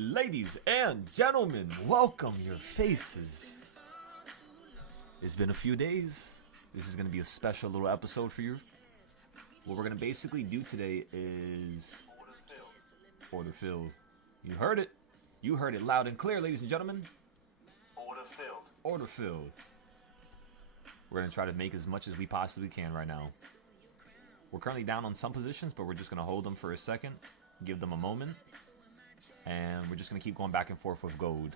Ladies and gentlemen, welcome your faces. It's been a few days. This is going to be a special little episode for you. What we're going to basically do today is order filled. You heard it. You heard it loud and clear, ladies and gentlemen. Order filled. Order filled. We're going to try to make as much as we possibly can right now. We're currently down on some positions, but we're just going to hold them for a second, give them a moment, and we're just going to keep going back and forth with gold.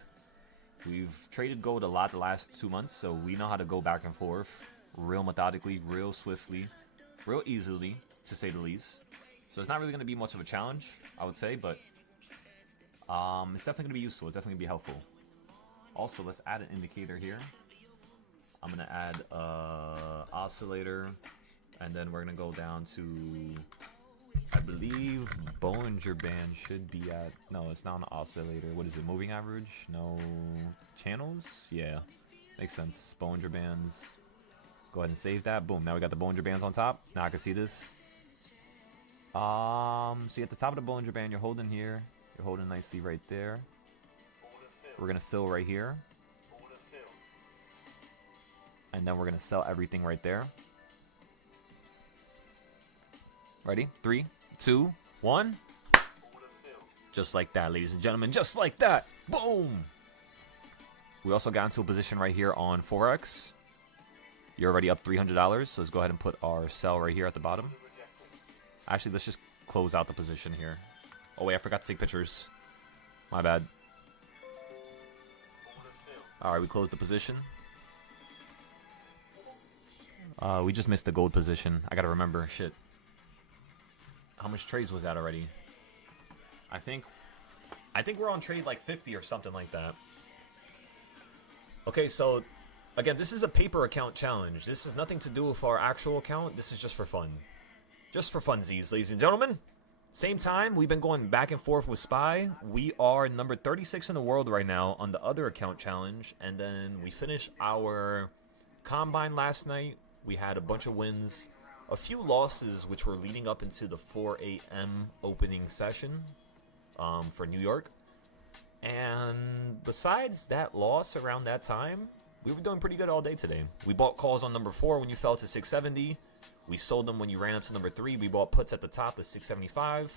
We've traded gold a lot the last 2 months, so we know how to go back and forth real methodically, real swiftly, real easily, to say the least. So it's not really going to be much of a challenge, I would say, but it's definitely going to be useful. It's definitely going to be helpful. Also, let's add an indicator here. I'm going to add oscillator, and then we're going to go down to, I believe, Bollinger Band should be at, no, it's not an oscillator. What is it, moving average? No, channels? Yeah, makes sense. Bollinger Bands. Go ahead and save that. Boom, now we got the Bollinger Bands on top. Now I can see this. See, at the top of the Bollinger Band, you're holding here. You're holding nicely right there. We're going to fill right here. And then we're going to sell everything right there. Ready? 3, 2, 1. Just like that, ladies and gentlemen. Just like that. Boom. We also got into a position right here on Forex. You're already up $300. So let's go ahead and put our sell right here at the bottom. Actually, let's just close out the position here. Oh, wait. I forgot to take pictures. My bad. All right. We closed the position. We just missed the gold position. I got to remember. Shit. How much trades was that already? I think we're on trade like 50 or something like that. Okay, so again, this is a paper account challenge. This has nothing to do with our actual account. This is just for fun. Just for funsies, ladies and gentlemen. Same time, we've been going back and forth with SPY. We are number 36 in the world right now on the other account challenge. And then we finished our combine last night. We had a bunch of wins. A few losses which were leading up into the 4 a.m. opening session for New York. And besides that loss around that time, we were doing pretty good all day today. We bought calls on number 4 when you fell to 670. We sold them when you ran up to number 3. We bought puts at the top at 675.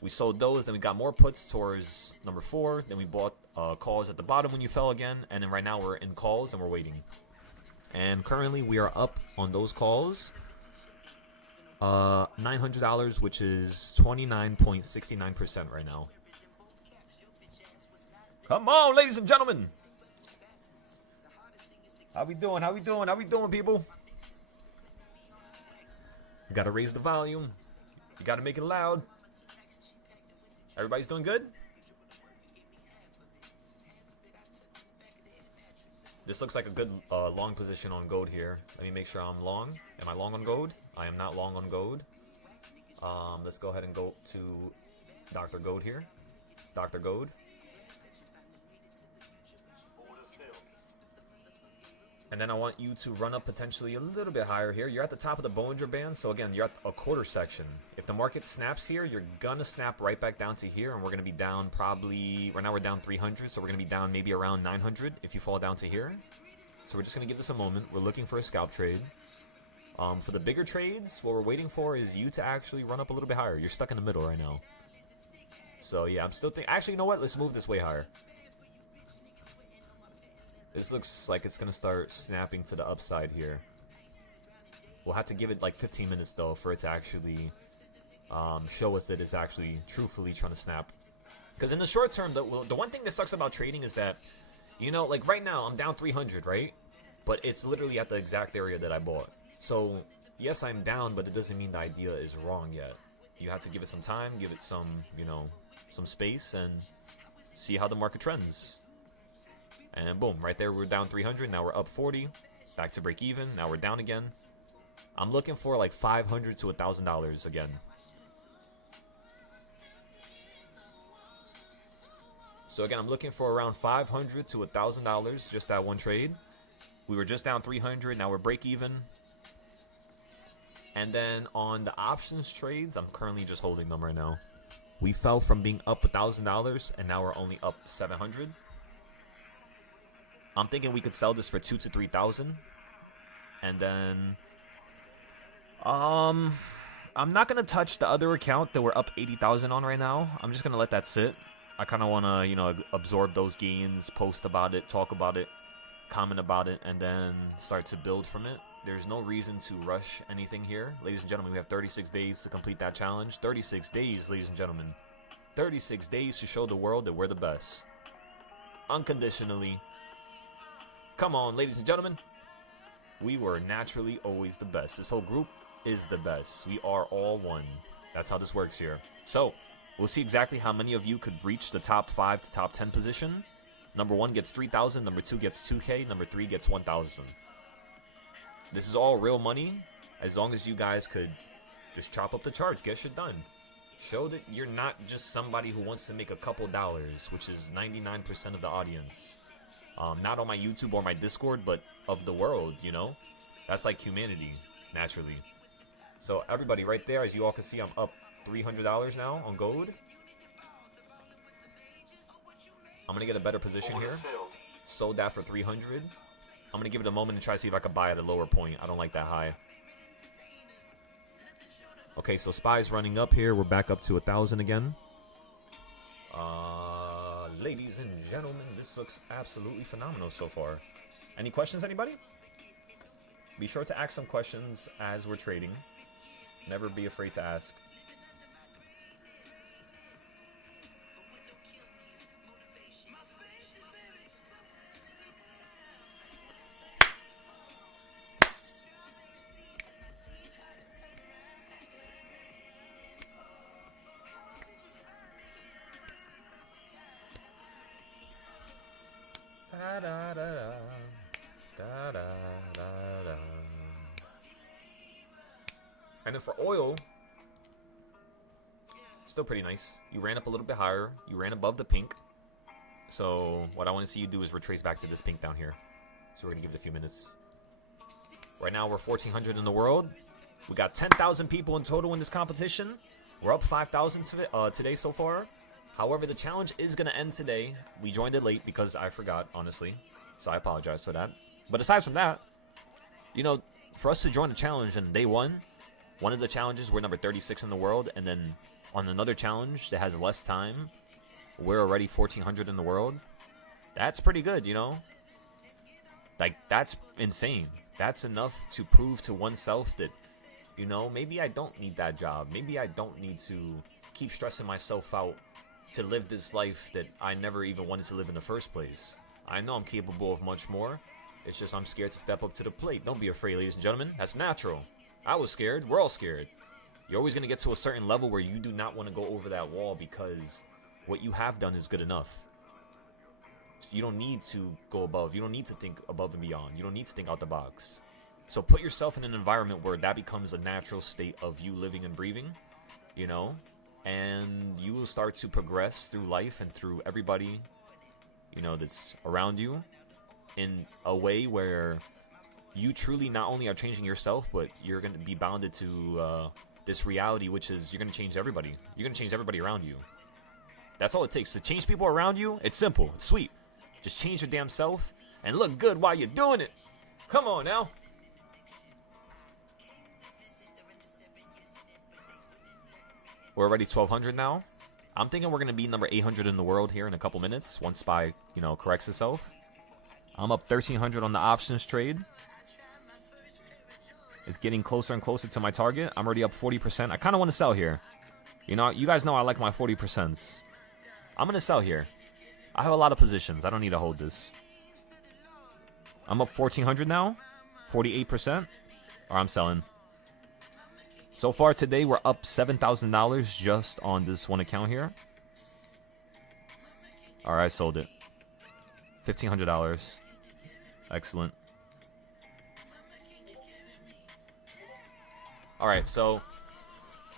We sold those, then we got more puts towards number 4. Then we bought calls at the bottom when you fell again. And then right now we're in calls and we're waiting. And currently we are up on those calls. $900, which is 29.69% right now. Come on, ladies and gentlemen. How we doing? How we doing? How we doing, people? You gotta raise the volume. You gotta make it loud. Everybody's doing good? This looks like a good long position on gold here. Let me make sure I'm long. Am I long on gold? I am not long on gold. Let's go ahead and go to Dr. Gold here. Dr. Gold. And then I want you to run up potentially a little bit higher here. You're at the top of the Bollinger Band, so again, you're at a quarter section. If the market snaps here, you're gonna snap right back down to here, and we're gonna be down probably, right now we're down 300, so we're gonna be down maybe around 900 if you fall down to here. So we're just gonna give this a moment. We're looking for a scalp trade. For the bigger trades, what we're waiting for is you to actually run up a little bit higher. You're stuck in the middle right now. So yeah, I'm still thinking, actually, you know what? Let's move this way higher. This looks like it's going to start snapping to the upside here. We'll have to give it like 15 minutes, though, for it to actually show us that it's actually truthfully trying to snap. Because in the short term, the one thing that sucks about trading is that, you know, like right now, I'm down 300, right? But it's literally at the exact area that I bought. So, yes, I'm down, but it doesn't mean the idea is wrong yet. You have to give it some time, give it some, you know, some space, and see how the market trends. And boom, right there we're down 300. Now we're up 40. Back to break even. Now we're down again. I'm looking for like $500 to $1,000 again. So again, I'm looking for around $500 to $1,000 just that one trade. We were just down 300. Now we're break even. And then on the options trades, I'm currently just holding them right now. We fell from being up $1,000 and now we're only up 700. I'm thinking we could sell this for 2,000 to 3,000, and then I'm not gonna touch the other account that we're up 80,000 on right now. I'm just gonna let that sit. I kind of want to, you know, absorb those gains, post about it, talk about it, comment about it, and then start to build from it. There's no reason to rush anything here. Ladies and gentlemen, we have 36 days to complete that challenge. 36 days, ladies and gentlemen. 36 days to show the world that we're the best. Unconditionally. Come on, ladies and gentlemen. We were naturally always the best. This whole group is the best. We are all one. That's how this works here. So, we'll see exactly how many of you could reach the top 5 to top 10 position. Number 1 gets 3,000. Number 2 gets 2K. Number 3 gets 1,000. This is all real money. As long as you guys could just chop up the charts, get shit done. Show that you're not just somebody who wants to make a couple dollars, which is 99% of the audience. Not on my YouTube or my Discord, but of the world, you know? That's like humanity, naturally. So everybody right there, as you all can see, I'm up $300 now on gold. I'm going to get a better position here. Sold that for 300. I'm going to give it a moment and try to see if I can buy at a lower point. I don't like that high. Okay, so SPY's running up here. We're back up to 1,000 again. Ladies and gentlemen, this looks absolutely phenomenal so far. Any questions, anybody? Be sure to ask some questions as we're trading. Never be afraid to ask. Da, da, da, da. Da, da, da, da. And then for oil, still pretty nice. You ran up a little bit higher. You ran above the pink. So what I want to see you do is retrace back to this pink down here. So we're going to give it a few minutes. Right now we're 1,400 in the world. We got 10,000 people in total in this competition. We're up 5,000 today so far. However, the challenge is going to end today. We joined it late because I forgot, honestly. So I apologize for that. But aside from that, you know, for us to join the challenge on day one of the challenges, we're number 36 in the world. And then on another challenge that has less time, we're already 1,400 in the world. That's pretty good, you know? Like, that's insane. That's enough to prove to oneself that, you know, maybe I don't need that job. Maybe I don't need to keep stressing myself out to live this life that I never even wanted to live in the first place. I know I'm capable of much more. It's just I'm scared to step up to the plate. Don't be afraid, ladies and gentlemen. That's natural. I was scared. We're all scared. You're always going to get to a certain level where you do not want to go over that wall because what you have done is good enough. You don't need to go above. You don't need to think above and beyond. You don't need to think out the box. So put yourself in an environment where that becomes a natural state of you living and breathing, you know? And you will start to progress through life and through everybody, you know, that's around you in a way where you truly not only are changing yourself, but you're going to be bounded to this reality, which is you're going to change everybody. You're going to change everybody around you. That's all it takes. To change people around you, it's simple. It's sweet. Just change your damn self and look good while you're doing it. Come on now. We're already 1,200 now. I'm thinking we're going to be number 800 in the world here in a couple minutes once SPY, you know, corrects itself. I'm up 1,300 on the options trade. It's getting closer and closer to my target. I'm already up 40%. I kind of want to sell here. You know, you guys know I like my 40%. I'm going to sell here. I have a lot of positions. I don't need to hold this. I'm up 1,400 now. 48%. Or I'm selling. So far today, we're up $7,000 just on this one account here. All right, I sold it. $1,500. Excellent. All right, so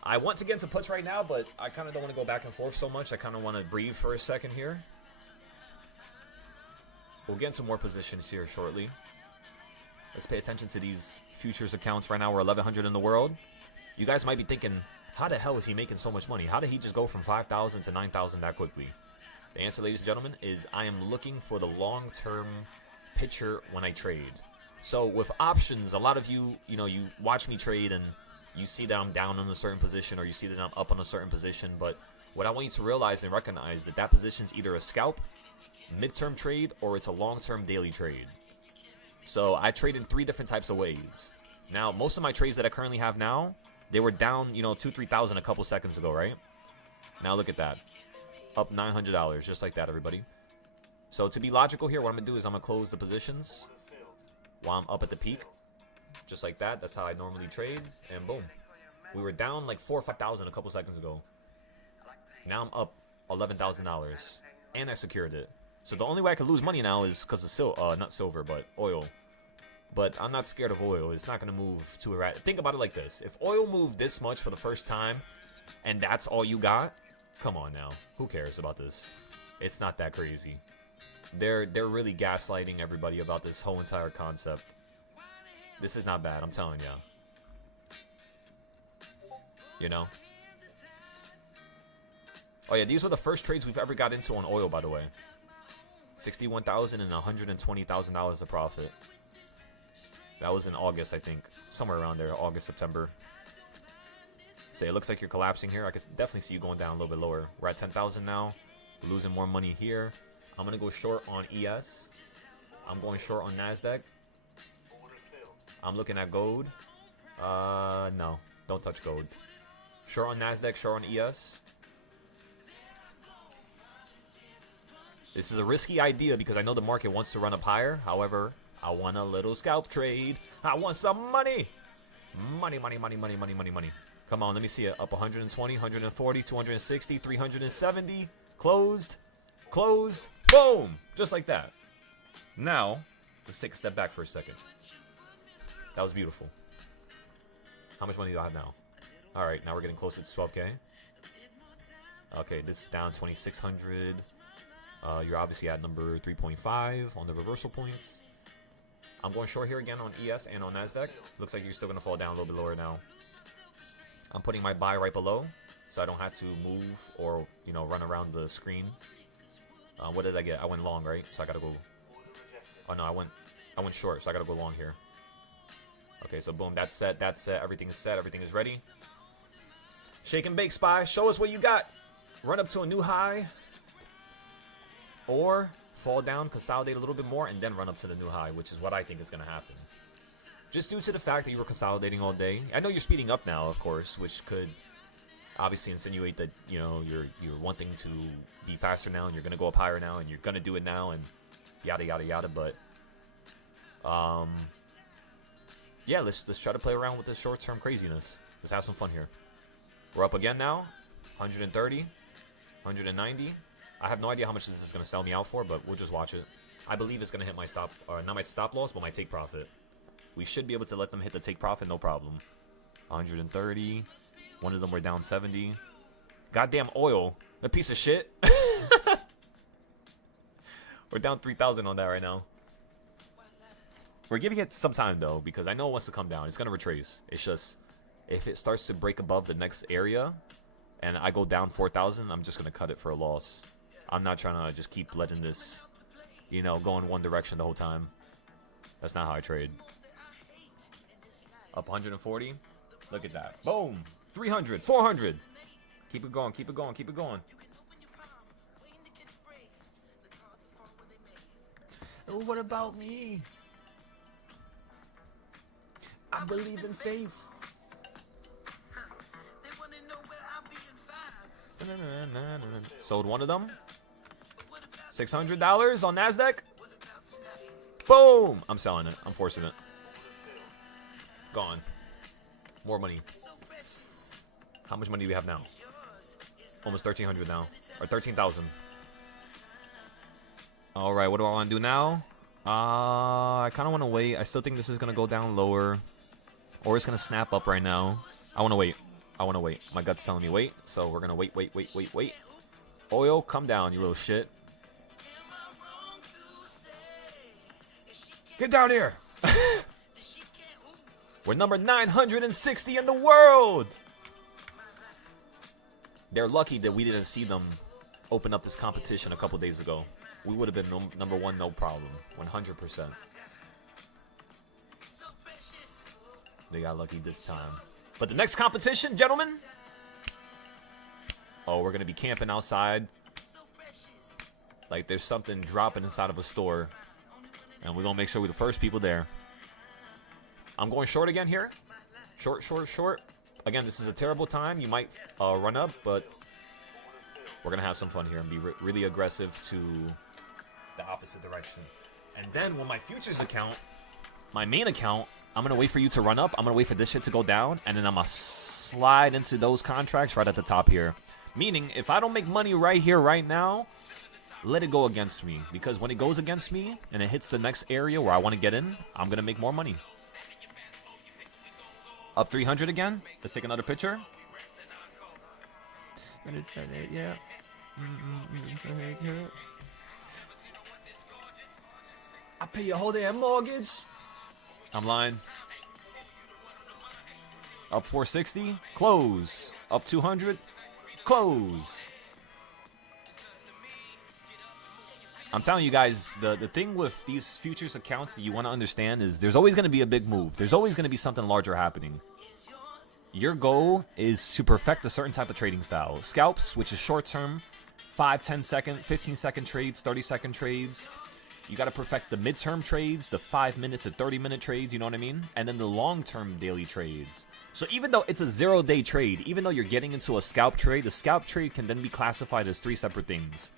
I want to get into puts right now, but I kind of don't want to go back and forth so much. I kind of want to breathe for a second here. We'll get into more positions here shortly. Let's pay attention to these futures accounts right now. We're 1,100 in the world. You guys might be thinking, how the hell is he making so much money? How did he just go from 5,000 to 9,000 that quickly? The answer, ladies and gentlemen, is I am looking for the long-term picture when I trade. So with options, a lot of you, you watch me trade and you see that I'm down on a certain position or you see that I'm up on a certain position. But what I want you to realize and recognize that that position's either a scalp, midterm trade, or it's a long-term daily trade. So I trade in 3 different types of ways. Now, most of my trades that I currently have now, they were down, 2,000-3,000 a couple seconds ago, right? Now look at that. Up $900, just like that, everybody. So to be logical here, what I'm going to do is I'm going to close the positions while I'm up at the peak. Just like that. That's how I normally trade. And boom. We were down like 4,000 or 5,000 a couple seconds ago. Now I'm up $11,000. And I secured it. So the only way I could lose money now is because of not silver, but oil. But I'm not scared of oil. It's not going to move too erratic. Think about it like this. If oil moved this much for the first time, and that's all you got, come on now. Who cares about this? It's not that crazy. They're really gaslighting everybody about this whole entire concept. This is not bad, I'm telling ya. You know? Oh yeah, these were the first trades we've ever got into on oil, by the way. $61,000 and $120,000 of profit. That was in August, I think. Somewhere around there, August, September. So it looks like you're collapsing here. I can definitely see you going down a little bit lower. We're at 10,000 now. We're losing more money here. I'm going to go short on ES. I'm going short on NASDAQ. I'm looking at gold. No. Don't touch gold. Short on NASDAQ, short on ES. This is a risky idea because I know the market wants to run up higher. However, I want a little scalp trade. I want some money. Money, money, money, money, money, money, money. Come on, let me see it. Up 120, 140, 260, 370. Closed. Closed. Boom. Just like that. Now, let's take a step back for a second. That was beautiful. How much money do I have now? All right, now we're getting closer to 12K. Okay, this is down 2,600. You're obviously at number 3.5 on the reversal points. I'm going short here again on ES and on NASDAQ. Looks like you're still going to fall down a little bit lower now. I'm putting my buy right below, so I don't have to move or, run around the screen. What did I get? I went long, right? So I got to go... Oh, no, I went short, so I got to go long here. Okay, so boom, that's set, everything is set, everything is ready. Shake and bake, Spy. Show us what you got. Run up to a new high. Or fall down, consolidate a little bit more, and then run up to the new high, which is what I think is going to happen. Just due to the fact that you were consolidating all day. I know you're speeding up now, of course, which could obviously insinuate that, you're wanting to be faster now, and you're going to go up higher now, and you're going to do it now, and yada, yada, yada. But, yeah, let's try to play around with this short-term craziness. Let's have some fun here. We're up again now. 130, 190. I have no idea how much this is going to sell me out for, but we'll just watch it. I believe it's going to hit my stop, or not my stop loss, but my take profit. We should be able to let them hit the take profit, no problem. 130. One of them were down 70. Goddamn oil. A piece of shit. We're down 3,000 on that right now. We're giving it some time, though, because I know it wants to come down. It's going to retrace. It's just, if it starts to break above the next area, and I go down 4,000, I'm just going to cut it for a loss. I'm not trying to just keep letting this, go in one direction the whole time. That's not how I trade. Up 140. Look at that. Boom. 300. 400. Keep it going. Keep it going. Keep it going. Oh, what about me? I believe in faith. Sold one of them. $600 on NASDAQ. Boom. I'm selling it. I'm forcing it. Gone. More money. How much money do we have now? Almost 1,300 now. Or 13,000. Alright, what do I want to do now? I kind of want to wait. I still think this is going to go down lower. Or it's going to snap up right now. I want to wait. I want to wait. My gut's telling me wait. So we're going to wait, wait, wait, wait, wait. Oil, come down, you little shit. Get down here. We're number 960 in the world. They're lucky that we didn't see them open up this competition a couple days ago. We would have been number one, no problem. 100%. They got lucky this time. But the next competition, gentlemen. Oh, we're going to be camping outside. Like there's something dropping inside of a store. And we're going to make sure we're the first people there. I'm going short again here. Short, short, short. Again, this is a terrible time. You might run up, but we're going to have some fun here and be really aggressive to the opposite direction. And then with my futures account, my main account, I'm going to wait for you to run up. I'm going to wait for this shit to go down. And then I'm going to slide into those contracts right at the top here. Meaning, if I don't make money right here, right now, let it go against me. Because when it goes against me and it hits the next area where I want to get in, I'm going to make more money. Up 300 again. Let's take another picture. Yeah. I pay your whole damn mortgage. I'm lying. Up 460. Close. Up 200. Close. I'm telling you guys, the thing with these futures accounts that you want to understand is there's always going to be a big move. There's always going to be something larger happening. Your goal is to perfect a certain type of trading style. Scalps, which is short-term, 5, 10 second, 15 second trades, 30 second trades. You got to perfect the midterm trades, the 5 minutes to 30 minute trades, you know what I mean? And then the long-term daily trades. So even though it's a 0-day trade, even though you're getting into a scalp trade, the scalp trade can then be classified as 3 separate things.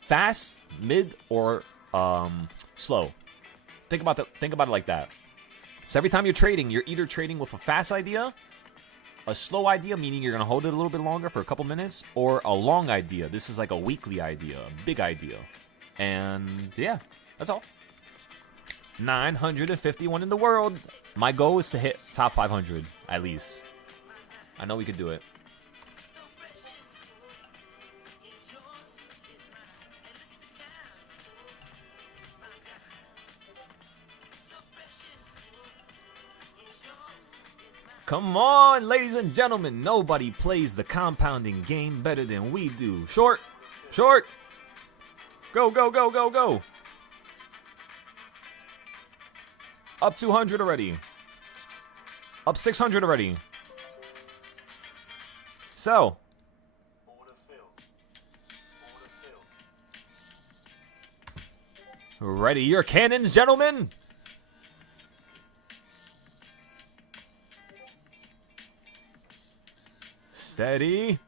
Fast, mid, or slow. Think about it like that. So every time you're trading, you're either trading with a fast idea, a slow idea, meaning you're going to hold it a little bit longer for a couple minutes, or a long idea. This is like a weekly idea, a big idea. And yeah, that's all. 951 in the world. My goal is to hit top 500 at least. I know we could do it. Come on, ladies and gentlemen. Nobody plays the compounding game better than we do. Short. Short. Go, go, go, go, go. Up 200 already. Up 600 already. Sell. Ready your cannons, gentlemen. Steady.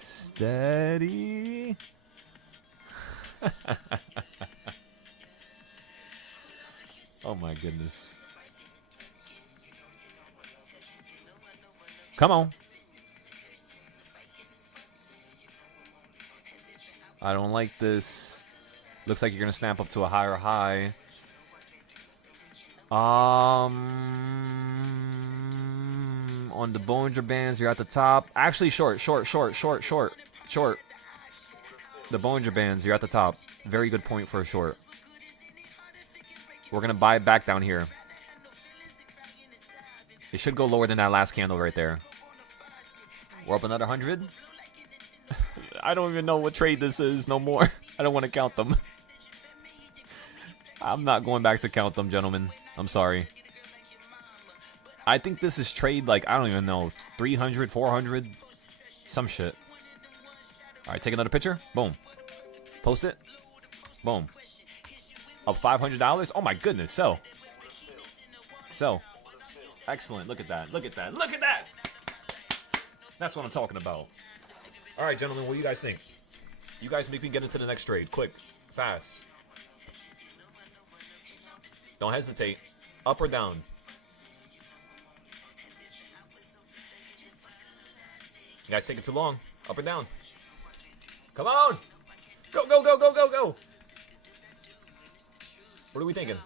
Steady. Oh my goodness. Come on. I don't like this. Looks like you're going to snap up to a higher high. On the Bollinger Bands, you're at the top. Actually, short. The Bollinger Bands, you're at the top. Very good point for a short. We're going to buy it back down here. It should go lower than that last candle right there. We're up another 100. I don't even know what trade this is no more. I don't want to count them. I'm not going back to count them, gentlemen. I'm sorry. I think this is trade, like, I don't even know, 300, 400, some shit. All right, take another picture. Boom. Post it. Boom. Up $500. Oh, my goodness. Sell. Sell. Excellent. Look at that. Look at that. Look at that. That's what I'm talking about. All right, gentlemen, what do you guys think? You guys make me get into the next trade. Quick. Fast. Don't hesitate. Up or down. You guys taking too long. Up or down. Come on. Go, go, go, go, go, go. What are we thinking?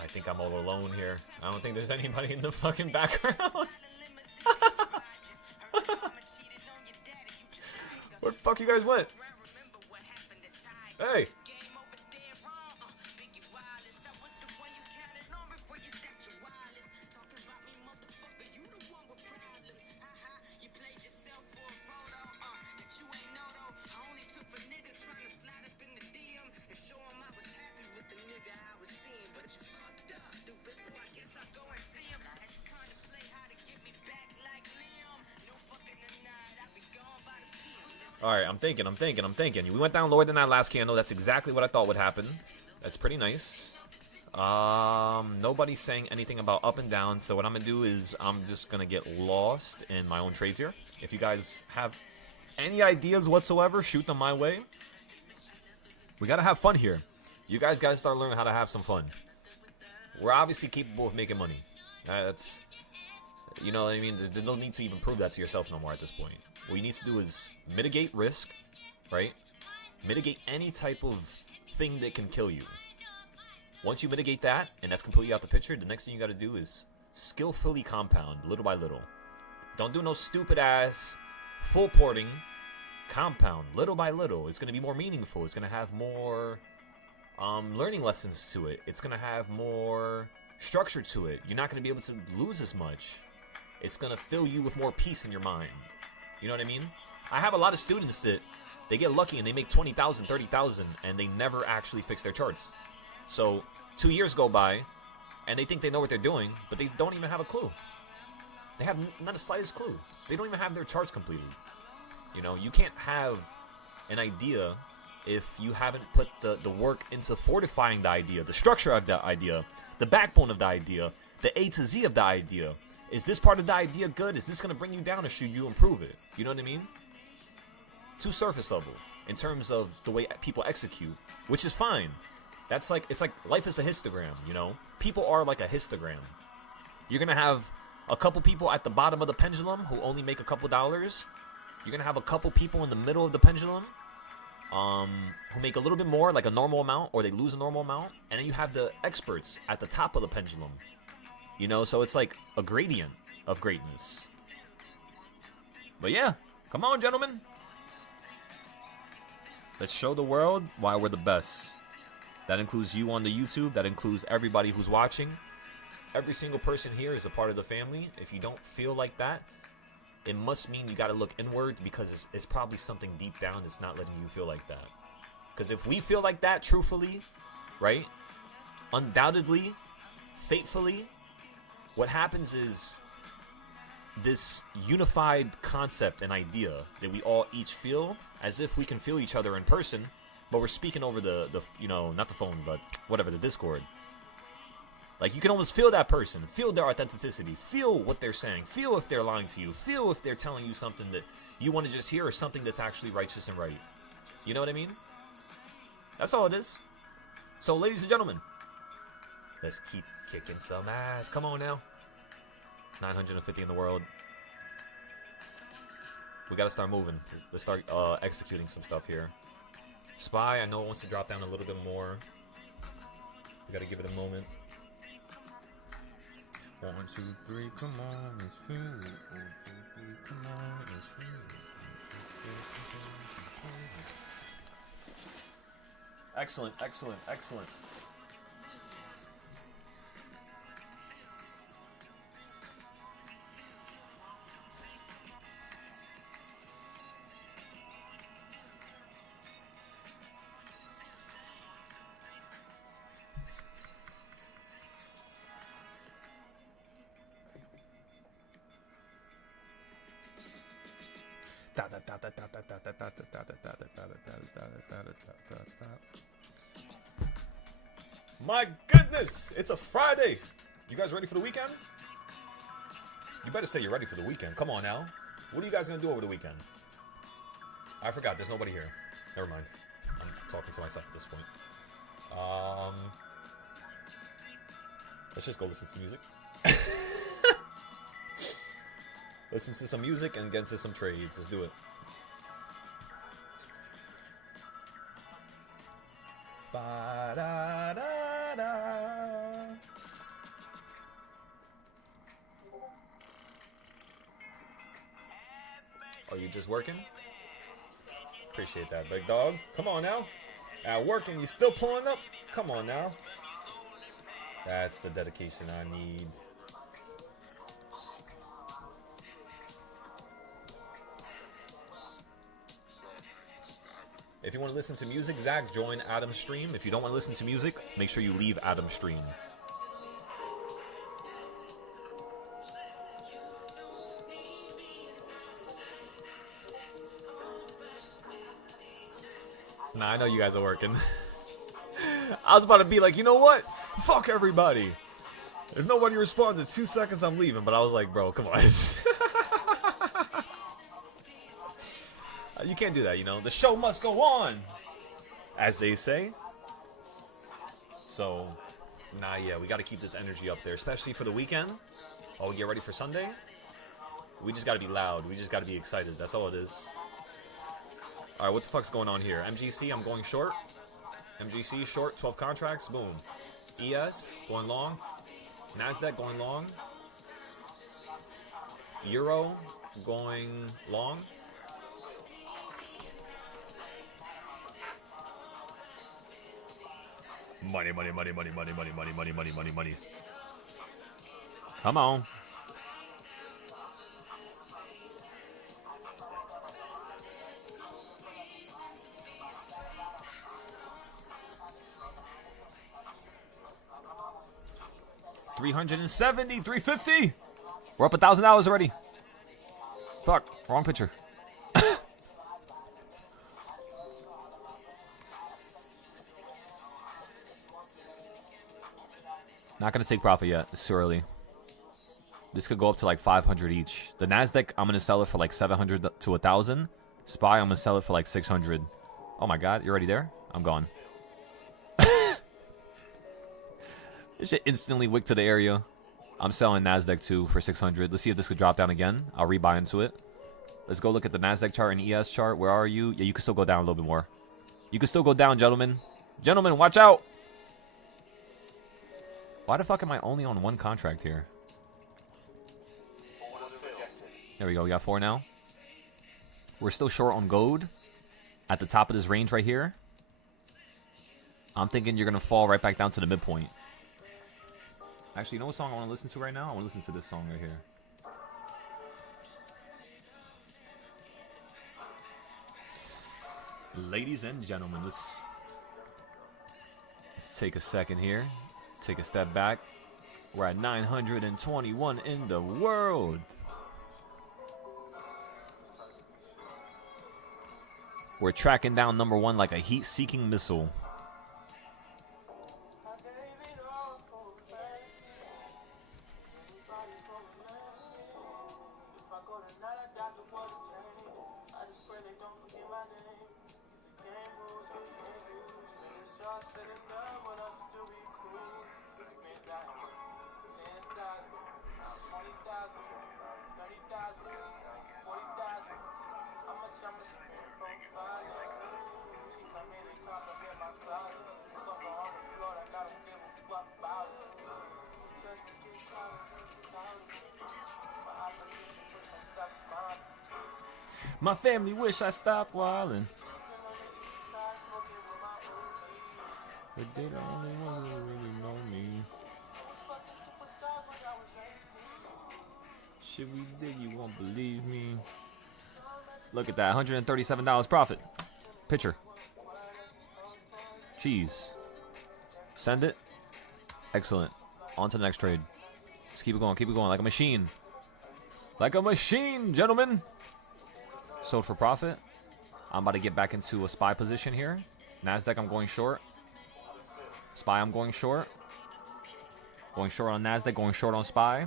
I think I'm all alone here. I don't think there's anybody in the fucking background. Where the fuck you guys went? Hey. Alright, I'm thinking. We went down lower than that last candle. That's exactly what I thought would happen. That's pretty nice. Nobody's saying anything about up and down, so what I'm gonna do is I'm just gonna get lost in my own trades here. If you guys have any ideas whatsoever, shoot them my way. We gotta have fun here. You guys gotta start learning how to have some fun. We're obviously capable of making money. That's, you know what I mean? There's no need to even prove that to yourself no more at this point. What you need to do is mitigate risk, right? Mitigate any type of thing that can kill you. Once you mitigate that, and that's completely out the picture, the next thing you got to do is skillfully compound, little by little. Don't do no stupid ass full porting. Compound, little by little. It's going to be more meaningful. It's going to have more learning lessons to it. It's going to have more structure to it. You're not going to be able to lose as much. It's going to fill you with more peace in your mind. You know what I mean? I have a lot of students that they get lucky and they make 20,000, 30,000, and they never actually fix their charts. So 2 years go by, and they think they know what they're doing, but they don't even have a clue. They have not the slightest clue. They don't even have their charts completed. You know, you can't have an idea if you haven't put the work into fortifying the idea, the structure of the idea, the backbone of the idea, the A to Z of the idea. Is this part of the idea good? Is this going to bring you down, or should you improve it? You know what I mean? Too surface level in terms of the way people execute, which is fine. That's like, it's like life is a histogram, you know? People are like a histogram. You're going to have a couple people at the bottom of the pendulum who only make a couple dollars. You're going to have a couple people in the middle of the pendulum who make a little bit more, like a normal amount, or they lose a normal amount. And then you have the experts at the top of the pendulum. You know, so it's like a gradient of greatness. But yeah, come on, gentlemen. Let's show the world why we're the best. That includes you on the YouTube. That includes everybody who's watching. Every single person here is a part of the family. If you don't feel like that, it must mean you got to look inward, because it's probably something deep down that's not letting you feel like that. Because if we feel like that, truthfully, right, undoubtedly, fatefully, what happens is this unified concept and idea that we all each feel, as if we can feel each other in person, but we're speaking over the you know, not the phone, but whatever, the Discord. Like, you can almost feel that person, feel their authenticity, feel what they're saying, feel if they're lying to you, feel if they're telling you something that you want to just hear, or something that's actually righteous and right. You know what I mean? That's all it is. So, ladies and gentlemen, let's keep kicking some ass. Come on now. 950 in the world. We gotta start moving. Let's start executing some stuff here. Spy, I know it wants to drop down a little bit more. We gotta give it a moment. 1, 2, 3, come on, it's free. 1, 2, 3, come on, it's free. Excellent, excellent, excellent. My goodness, it's a Friday. You guys ready for the weekend? You better say you're ready for the weekend. Come on now. What are you guys gonna do over the weekend? I forgot, there's nobody here. Never mind. I'm talking to myself at this point. Let's just go listen to music. Listen to some music and get into some trades. Let's do it. Ba-da-da-da. Are you just working? Appreciate that, big dog. Come on now. At work and you still pulling up? Come on now. That's the dedication I need. If you want to listen to music, Zach, join Adam's stream. If you don't want to listen to music, make sure you leave Adam's stream. Nah, I know you guys are working. I was about to be like, you know what? Fuck everybody. If nobody responds in 2 seconds, I'm leaving. But I was like, bro, come on. You can't do that, you know. The show must go on, as they say. So, nah, yeah, we got to keep this energy up there, especially for the weekend. Oh, we get ready for Sunday. We just got to be loud. We just got to be excited. That's all it is. All right, what the fuck's going on here? MGC, I'm going short. MGC, short, 12 contracts, boom. ES, going long. NASDAQ, going long. Euro, going long. Money, money, money, money, money, money, money, money, money, money, money. Come on. $370, $350. We're up $1,000 already. Fuck, wrong picture. Not gonna take profit yet. It's too early. This could go up to like 500 each. The Nasdaq, I'm gonna sell it for like 700 to 1,000. SPY, I'm gonna sell it for like 600. Oh my god, you're already there? I'm gone. This shit instantly wicked to the area. I'm selling Nasdaq too for 600. Let's see if this could drop down again. I'll rebuy into it. Let's go look at the Nasdaq chart and ES chart. Where are you? Yeah, you can still go down a little bit more. You can still go down, gentlemen. Gentlemen, watch out. Why the fuck am I only on one contract here? There we go. We got 4 now. We're still short on gold at the top of this range right here. I'm thinking you're going to fall right back down to the midpoint. Actually, you know what song I want to listen to right now? I want to listen to this song right here. Ladies and gentlemen, let's take a second here. Take a step back. We're at 921 in the world. We're tracking down number 1 like a heat-seeking missile. My family wish I stopped wildin', but they the only ones who really know me. Shit we did, you won't believe me. Look at that, $137 profit. Picture. Cheese. Send it. Excellent. On to the next trade. Just keep it going like a machine. Like a machine, gentlemen. Sold for profit. I'm about to get back into a SPY position here. Nasdaq, I'm going short. SPY, I'm going short. Going short on Nasdaq, going short on SPY.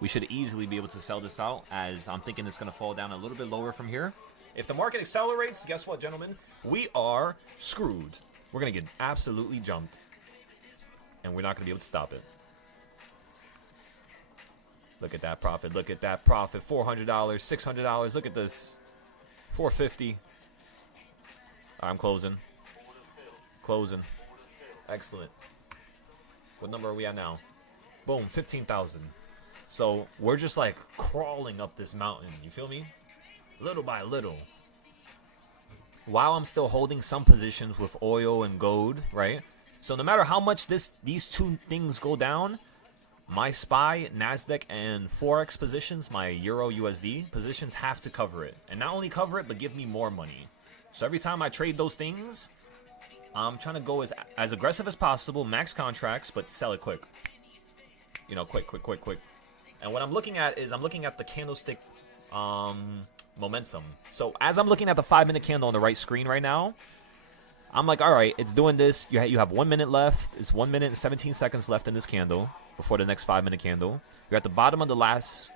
We should easily be able to sell this out, as I'm thinking it's going to fall down a little bit lower from here. If the market accelerates, guess what, gentlemen? We are screwed. We're going to get absolutely jumped. And we're not going to be able to stop it. Look at that profit. Look at that profit. $400, $600. Look at this. $450. I'm closing. Closing. Excellent. What number are we at now? Boom, 15,000. So we're just like crawling up this mountain. You feel me? Little by little. while I'm still holding some positions with oil and gold, right? So no matter how much these two things go down, my SPY, NASDAQ, and Forex positions, my Euro USD positions, have to cover it. And not only cover it, but give me more money. So every time I trade those things, I'm trying to go as aggressive as possible, max contracts, but sell it quick. You know, quick. And what I'm looking at is I'm looking at the candlestick momentum. So as I'm looking at the 5-minute candle on the right screen right now, I'm like, all right, it's doing this. You have 1 minute left. It's 1 minute and 17 seconds left in this candle before the next 5-minute candle. You're at the bottom of the last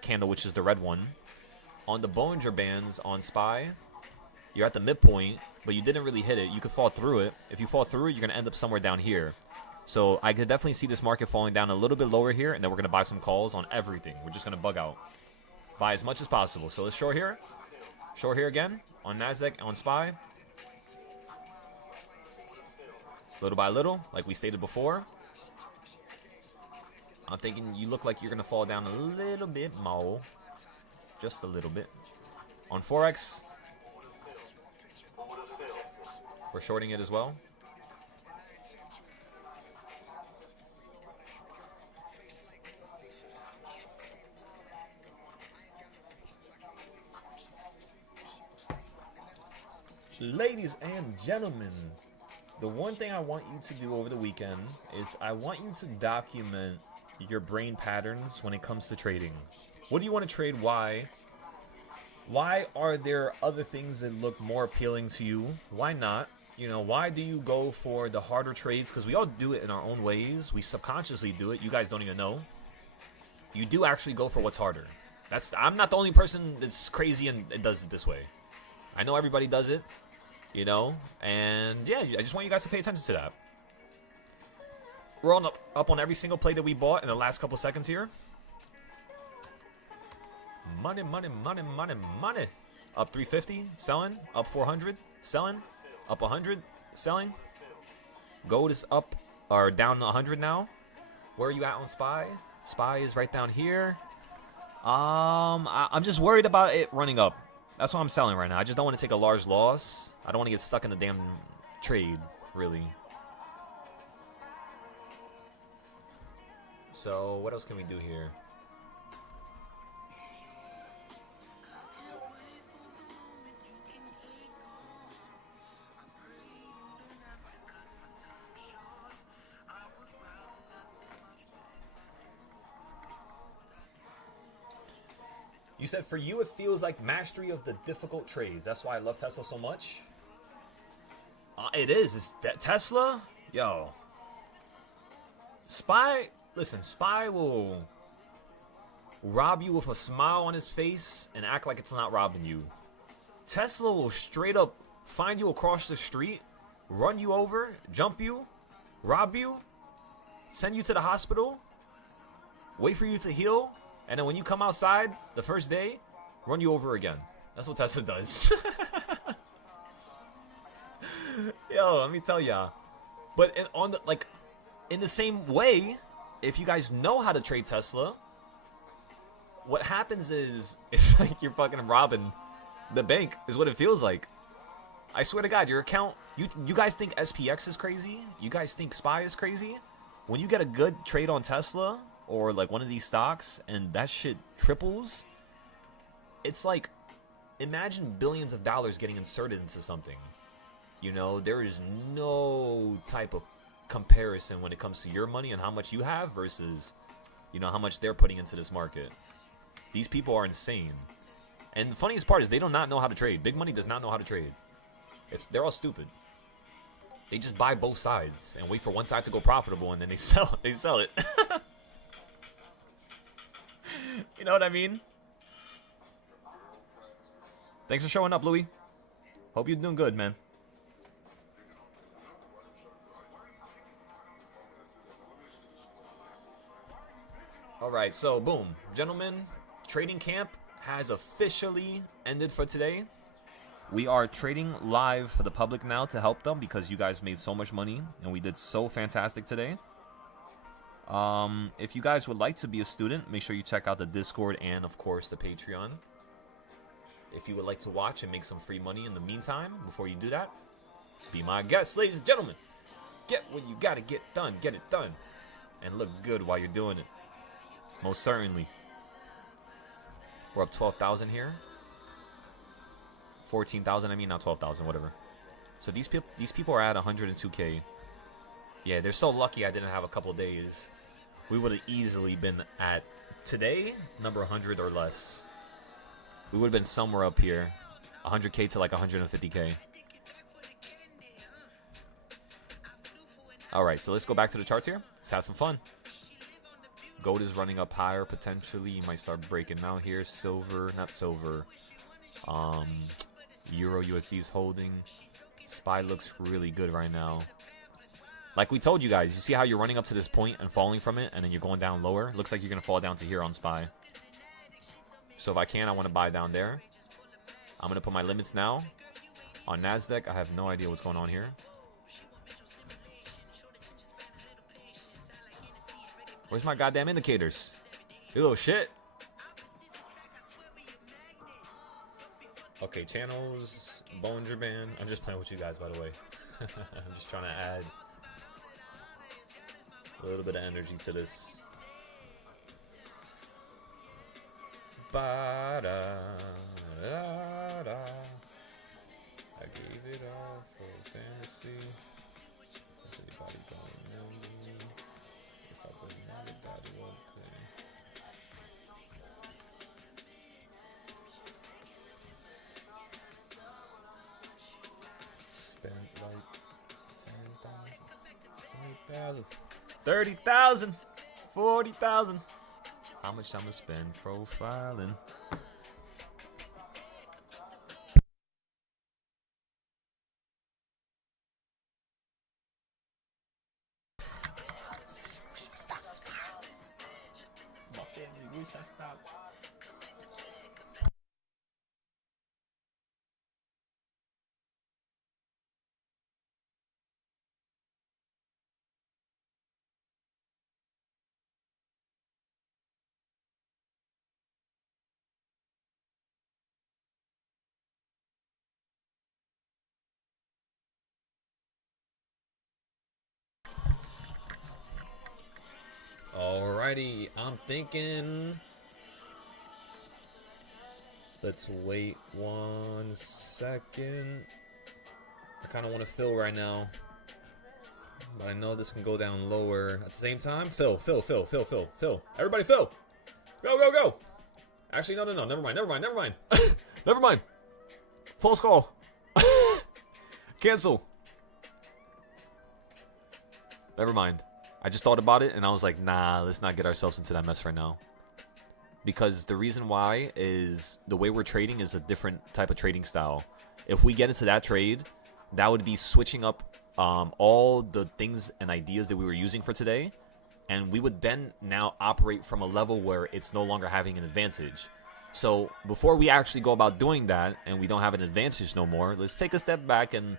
candle, which is the red one. On the Bollinger Bands on SPY, you're at the midpoint, but you didn't really hit it. You could fall through it. If you fall through it, you're going to end up somewhere down here. So I could definitely see this market falling down a little bit lower here, and then we're going to buy some calls on everything. We're just going to bug out. Buy as much as possible. So let's short here. Short here again on NASDAQ, on SPY. Little by little, like we stated before. I'm thinking you look like you're going to fall down a little bit more. Just a little bit. On Forex, we're shorting it as well. Ladies and gentlemen, the one thing I want you to do over the weekend is I want you to document your brain patterns when it comes to trading. What do you want to trade? Why? Why are there other things that look more appealing to you? Why not? You know, why do you go for the harder trades? Because we all do it in our own ways. We subconsciously do it. You guys don't even know. You do actually go for what's harder. I'm not the only person that's crazy and does it this way. I know everybody does it. You know, and yeah, I just want you guys to pay attention to that. We're on up on every single play that we bought in the last couple seconds here. Money. Up 350, selling. Up 400, selling. Up 100, selling. Gold is up or down 100 now. Where are you at on SPY? SPY is right down here. I'm just worried about it running up. That's what I'm selling right now. I just don't want to take a large loss. I don't want to get stuck in the damn trade, really. So, what else can we do here? You said for you it feels like mastery of the difficult trades. That's why I love Tesla so much. It is. It's Tesla? Yo. SPY, listen, SPY will rob you with a smile on his face and act like it's not robbing you. Tesla will straight up find you across the street, run you over, jump you, rob you, send you to the hospital, wait for you to heal, and then when you come outside the first day, run you over again. That's what Tesla does. Yo, let me tell ya. But in the same way, if you guys know how to trade Tesla, what happens is it's like you're fucking robbing the bank is what it feels like. I swear to God, your account, you guys think SPX is crazy? You guys think SPY is crazy? When you get a good trade on Tesla or like one of these stocks and that shit triples, it's like, imagine billions of dollars getting inserted into something. You know, there is no type of comparison when it comes to your money and how much you have versus, you know, how much they're putting into this market. These people are insane. And the funniest part is they do not know how to trade. Big money does not know how to trade. They're all stupid. They just buy both sides and wait for one side to go profitable and then they sell it. You know what I mean? Thanks for showing up, Louis. Hope you're doing good, man. Alright, so boom. Gentlemen, trading camp has officially ended for today. We are trading live for the public now to help them because you guys made so much money and we did so fantastic today. If you guys would like to be a student, make sure you check out the Discord and, of course, the Patreon. If you would like to watch and make some free money in the meantime, before you do that, be my guest, ladies and gentlemen. Get what you gotta get done, get it done, and look good while you're doing it. Most certainly. We're up 12,000 here. 14,000, I mean, not 12,000, whatever. So these people are at 102K. Yeah, they're so lucky I didn't have a couple days. We would have easily been at, today, number 100 or less. We would have been somewhere up here. 100K to like 150K. Alright, so let's go back to the charts here. Let's have some fun. Gold is running up higher potentially. You might start breaking out here. Silver, not silver. Euro USD is holding. SPY looks really good right now. Like we told you guys, you see how you're running up to this point and falling from it, and then you're going down lower? Looks like you're going to fall down to here on SPY. So if I can, I want to buy down there. I'm going to put my limits now. On NASDAQ, I have no idea what's going on here. Where's my goddamn indicators? You little shit. Okay, channels, Bollinger Band. I'm just playing with you guys, by the way. I'm just trying to add a little bit of energy to this. Ba-da-da-da. I gave it all for fantasy. Everybody going know me. If I was not a bad one thing. Spent like 10,000, 20,000, 30,000, 40,000. How much I'm gonna spend profiling? My family wish I stopped. Alrighty, I'm thinking. Let's wait 1 second. I kind of want to fill right now, but I know this can go down lower. At the same time, fill. Everybody fill. Go. Actually, no. Never mind. Never mind. False call. Cancel. Never mind. I just thought about it and I was like, nah, let's not get ourselves into that mess right now. Because the reason why is the way we're trading is a different type of trading style. If we get into that trade, that would be switching up all the things and ideas that we were using for today. And we would then now operate from a level where it's no longer having an advantage. So before we actually go about doing that and we don't have an advantage no more, let's take a step back and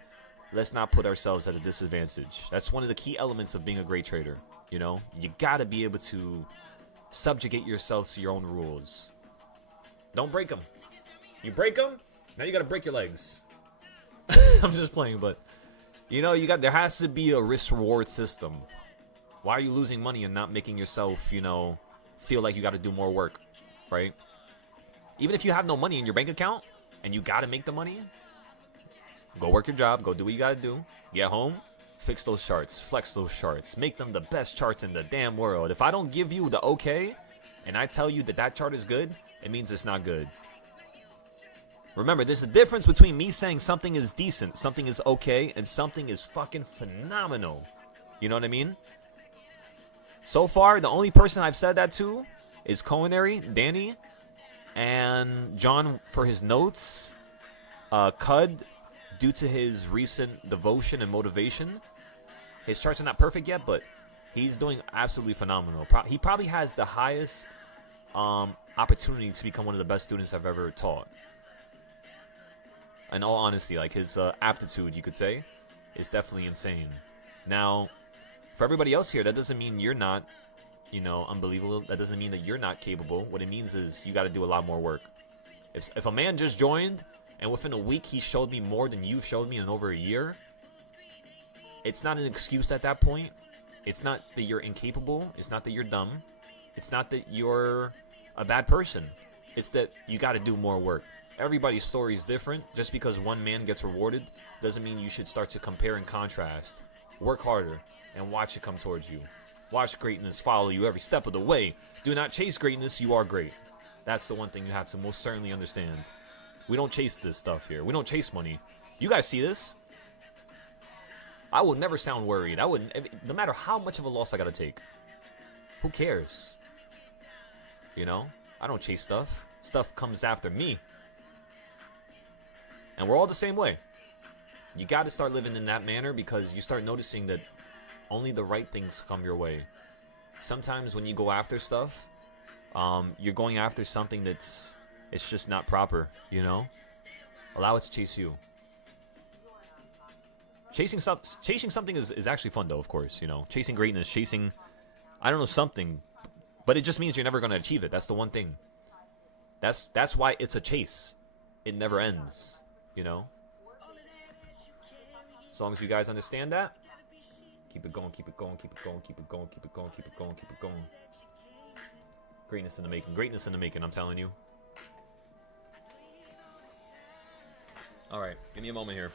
let's not put ourselves at a disadvantage. That's one of the key elements of being a great trader. You know, you gotta be able to subjugate yourselves to your own rules. Don't break them. You break them, now you gotta break your legs. I'm just playing, but you know, there has to be a risk-reward system. Why are you losing money and not making yourself, you know, feel like you gotta do more work, right? Even if you have no money in your bank account and you gotta make the money, go work your job, go do what you gotta do, get home, fix those charts, flex those charts, make them the best charts in the damn world. If I don't give you the okay, and I tell you that that chart is good, it means it's not good. Remember, there's a difference between me saying something is decent, something is okay, and something is fucking phenomenal. You know what I mean? So far, the only person I've said that to is Culinary, Danny, and John for his notes, Cud, due to his recent devotion and motivation. His charts are not perfect yet, but he's doing absolutely phenomenal. He probably has the highest opportunity to become one of the best students I've ever taught. In all honesty, like his aptitude, you could say, is definitely insane. Now, for everybody else here, that doesn't mean you're not, you know, unbelievable. That doesn't mean that you're not capable. What it means is you got to do a lot more work. If a man just joined and within a week he showed me more than you've showed me in over a year, it's not an excuse at that point. It's not that you're incapable. It's not that you're dumb. It's not that you're a bad person. It's that you got to do more work. Everybody's story is different. Just because one man gets rewarded doesn't mean you should start to compare and contrast. Work harder and watch it come towards you. Watch greatness follow you every step of the way. Do not chase greatness, you are great. That's the one thing you have to most certainly understand. We don't chase this stuff here. We don't chase money. You guys see this? I will never sound worried. I wouldn't, no matter how much of a loss I gotta take. Who cares? You know? I don't chase stuff. Stuff comes after me. And we're all the same way. You gotta start living in that manner because you start noticing that only the right things come your way. Sometimes when you go after stuff, you're going after something it's just not proper, you know? Allow it to chase you. Chasing something is actually fun though, of course, you know. Chasing greatness, chasing, I don't know, something. But it just means you're never going to achieve it. That's the one thing. That's why it's a chase. It never ends, you know. As long as you guys understand that, keep it going, keep it going, keep it going, keep it going, keep it going, keep it going, keep it going. Greatness in the making. Greatness in the making, I'm telling you. Alright, give me a moment here.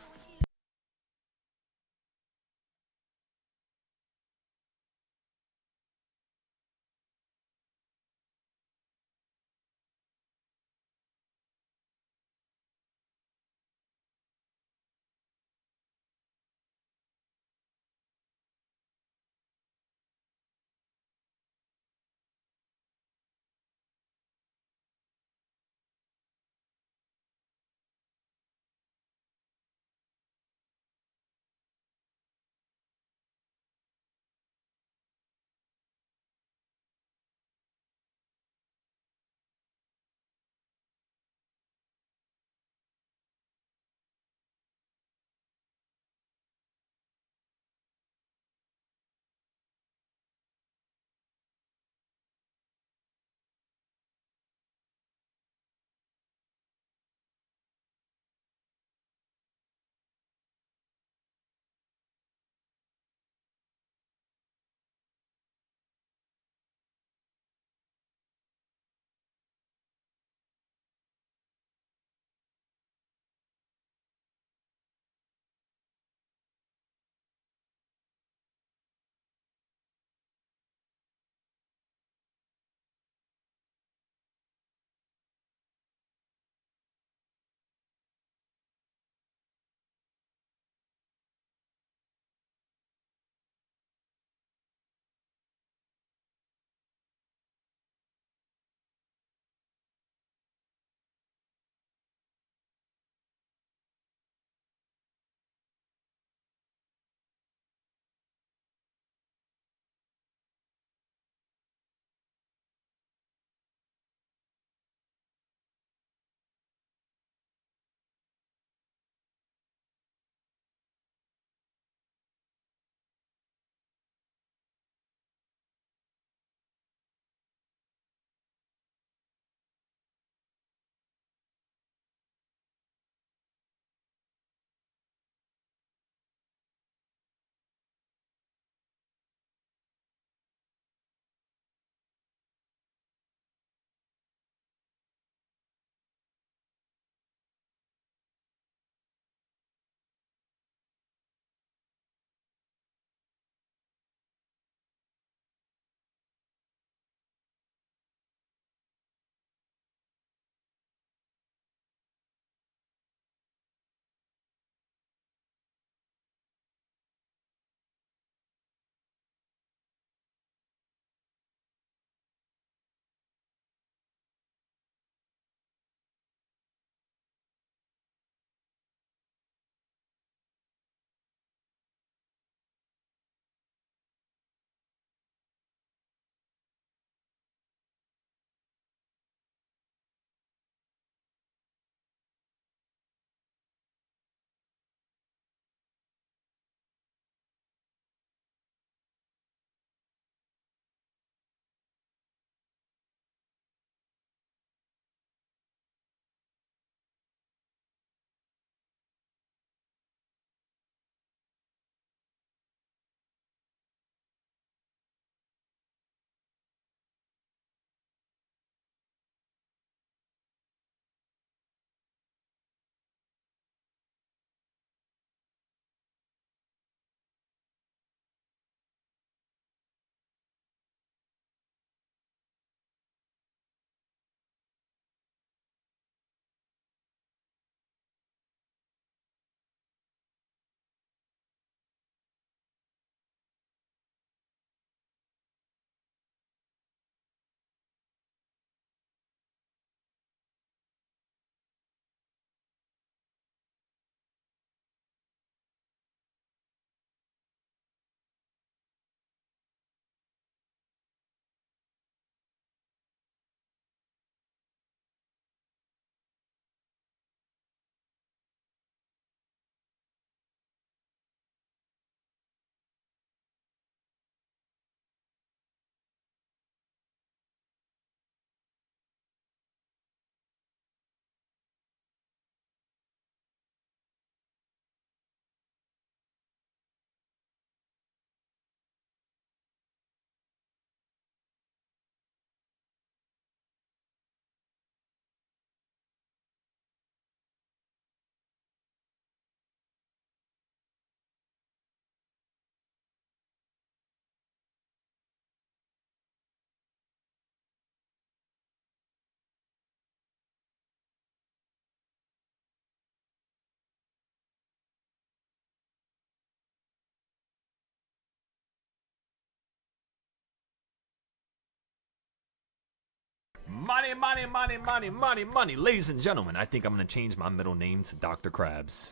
Money, money, money, money, money, money. Ladies and gentlemen, I think I'm going to change my middle name to Dr. Krabs.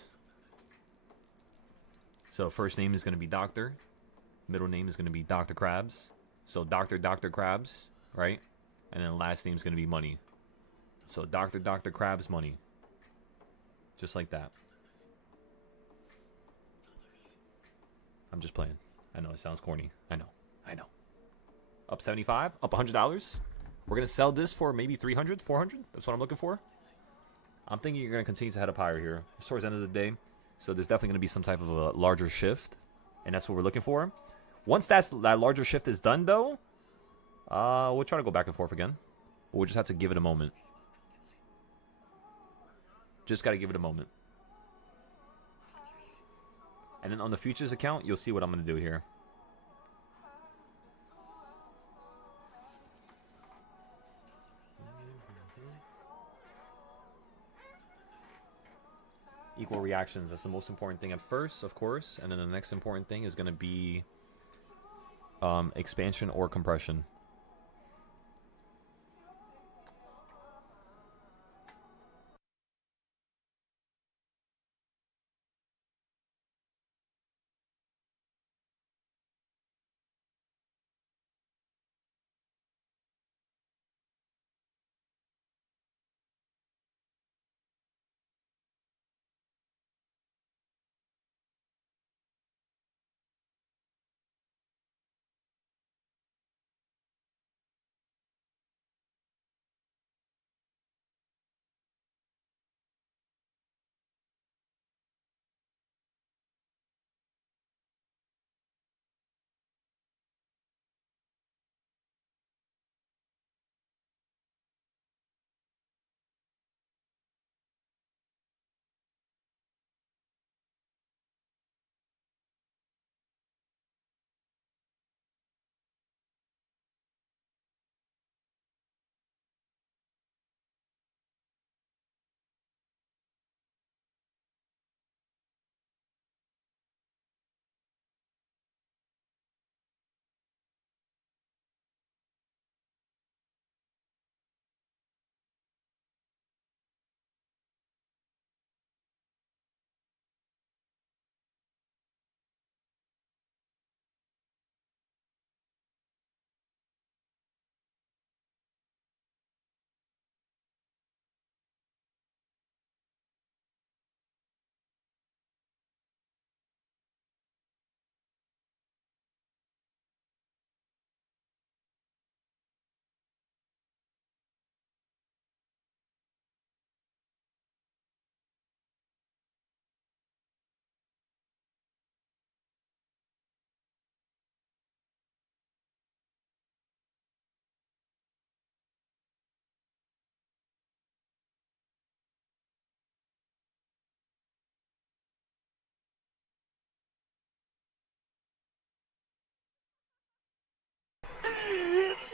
So first name is going to be Doctor. Middle name is going to be Dr. Krabs. So Dr. Krabs, right? And then last name is going to be Money. So Dr. Krabs Money. Just like that. I'm just playing. I know it sounds corny. I know. Up 75, up $100. We're going to sell this for maybe 300, 400. That's what I'm looking for. I'm thinking you're going to continue to head up higher here. It's towards the end of the day. So there's definitely going to be some type of a larger shift. And that's what we're looking for. Once that larger shift is done, though, we'll try to go back and forth again. But we'll just have to give it a moment. Just got to give it a moment. And then on the futures account, you'll see what I'm going to do here. Equal reactions. That's the most important thing at first, of course. And then the next important thing is going to be expansion or compression.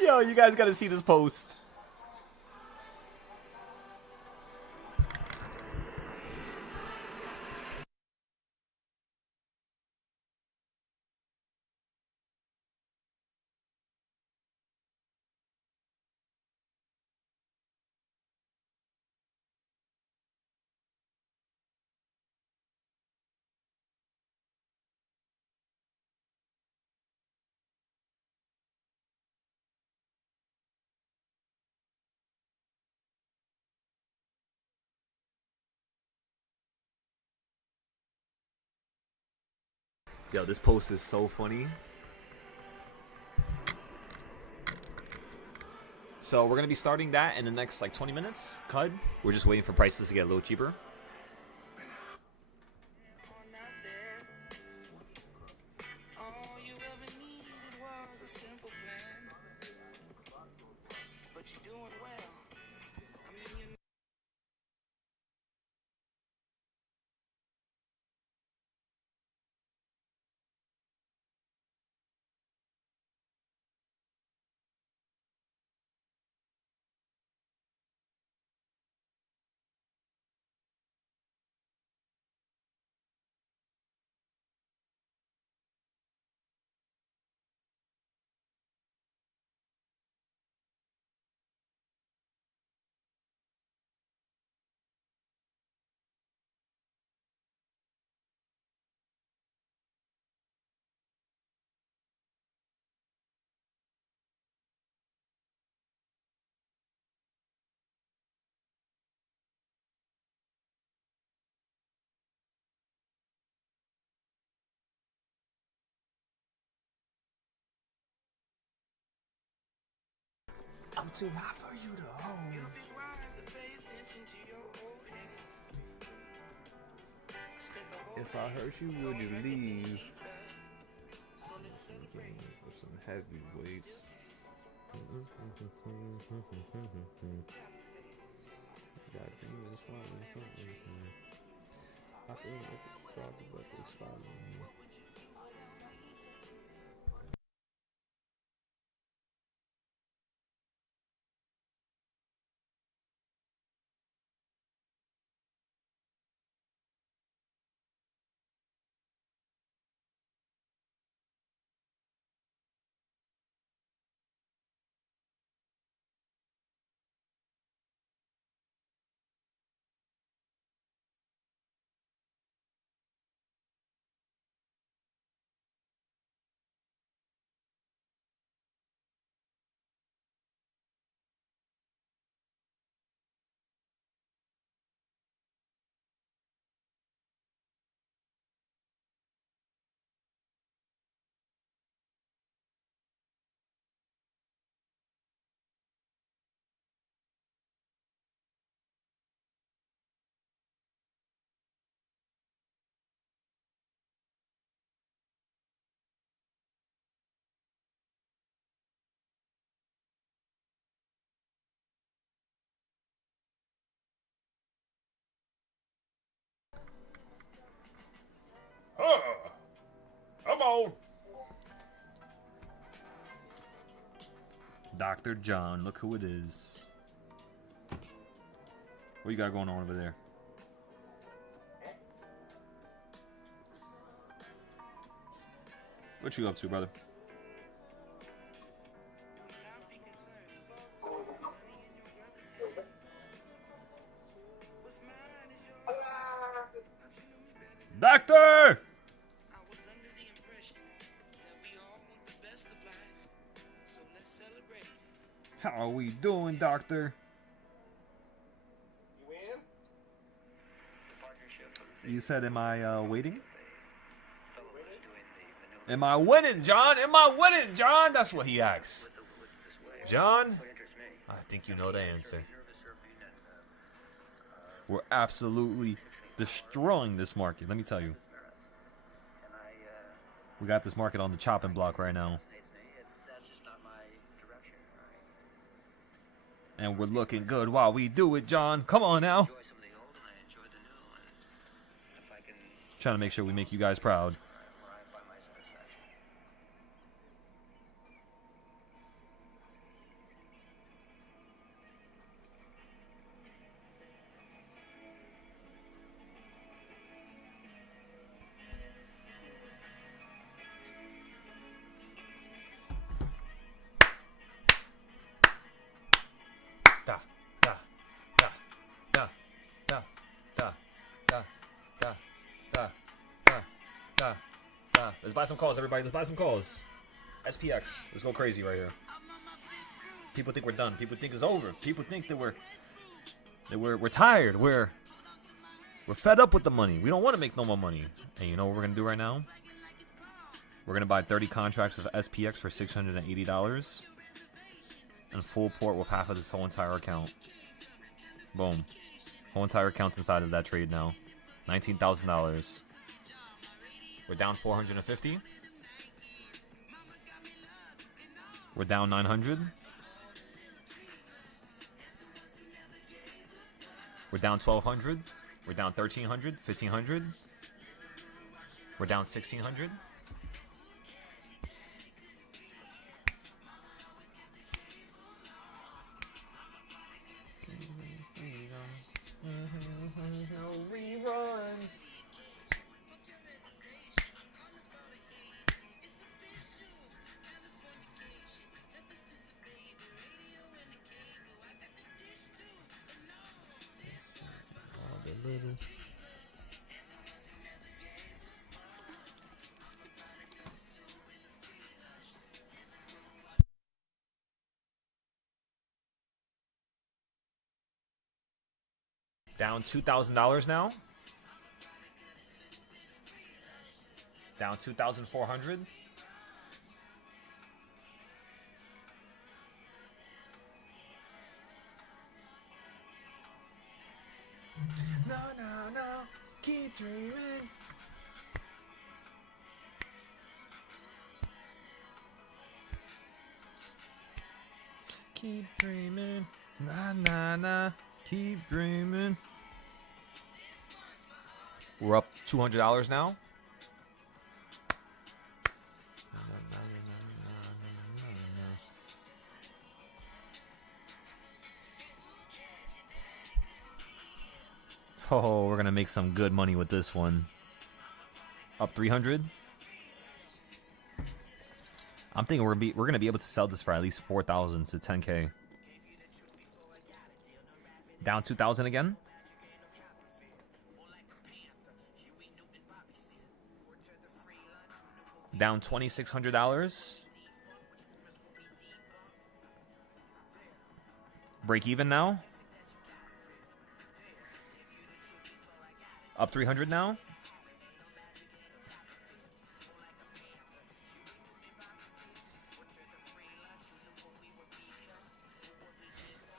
Yo, you guys got to see this post. Yo, this post is so funny. So we're going to be starting that in the next like 20 minutes. CUD. We're just waiting for prices to get a little cheaper. I'm too hot for you to hold. If I hurt you, would you leave? For some heavyweights. I feel like it's probably what it's following me. Come on. Dr. John, look who it is. What you got going on over there? What you up to, brother? Doctor! How are we doing, Doctor? You said, am I waiting? Am I winning, John? Am I winning, John? That's what he asks. John, I think you know the answer. We're absolutely destroying this market, let me tell you. We got this market on the chopping block right now. And we're looking good while we do it, John. Come on now. Trying to make sure we make you guys proud. Da, da, da, da, da, da, da, da, da, da, da, da. Let's buy some calls, everybody. Let's buy some calls. SPX. Let's go crazy right here. People think we're done. People think it's over. People think that we're tired. We're fed up with the money. We don't want to make no more money. And you know what we're gonna do right now? We're gonna buy 30 contracts of SPX for $680. And full port with half of this whole entire account. Boom. Whole entire account's inside of that trade now. $19,000. We're down 450. We're down 900. We're down 1,200. We're down 1,300, 1,500. We're down 1,600. Reruns. Down $2,000 now. Down 2,400. No, no, no. Keep dreaming. Keep dreaming. Nah, nah, nah. Keep dreaming. We're up $200 now. Oh, we're gonna make some good money with this one. Up 300. I'm thinking we're gonna be able to sell this for at least 4,000 to 10K. Down 2,000 again. Down $2,600. Break even now. Up 300 now.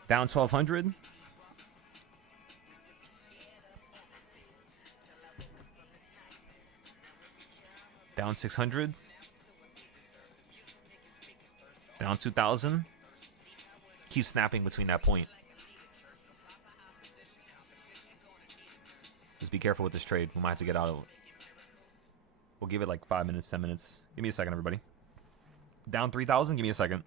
Down 1,200. Down 600. Down 2,000. Keep snapping between that point. Just be careful with this trade. We might have to get out of it. We'll give it like 5 minutes, 10 minutes. Give me a second, everybody. Down 3,000. Give me a second.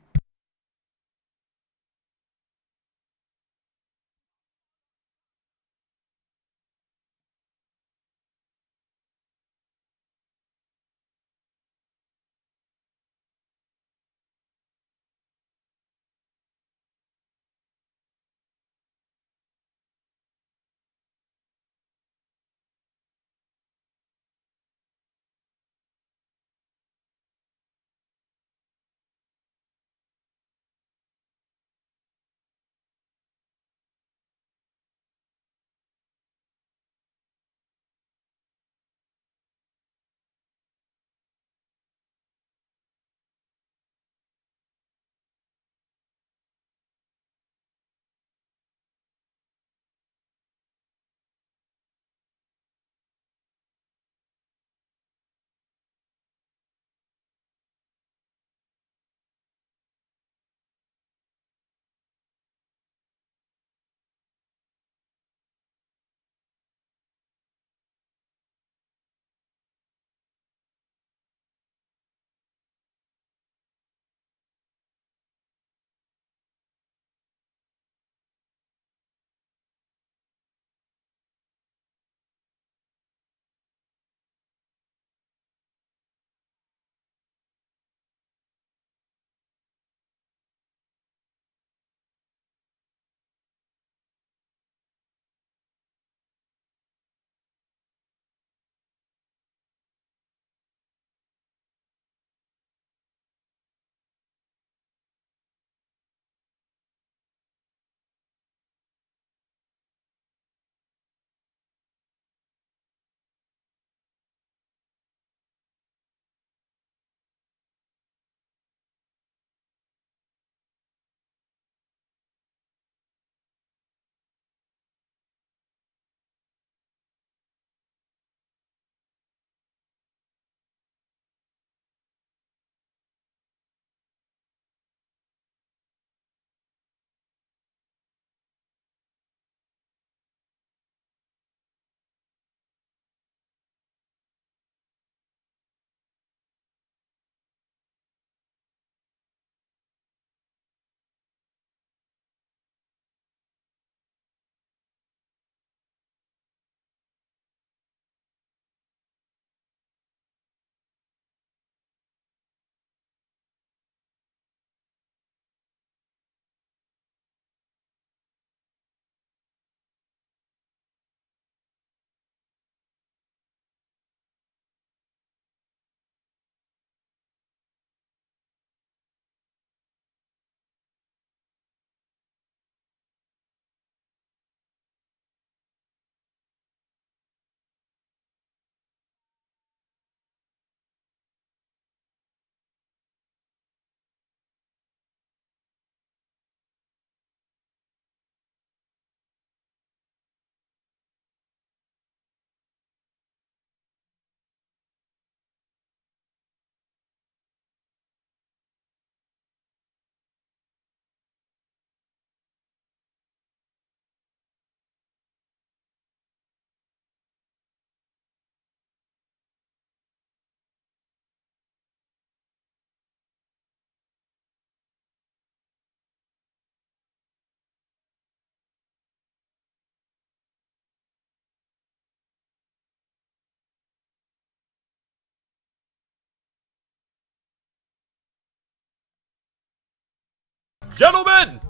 Gentlemen,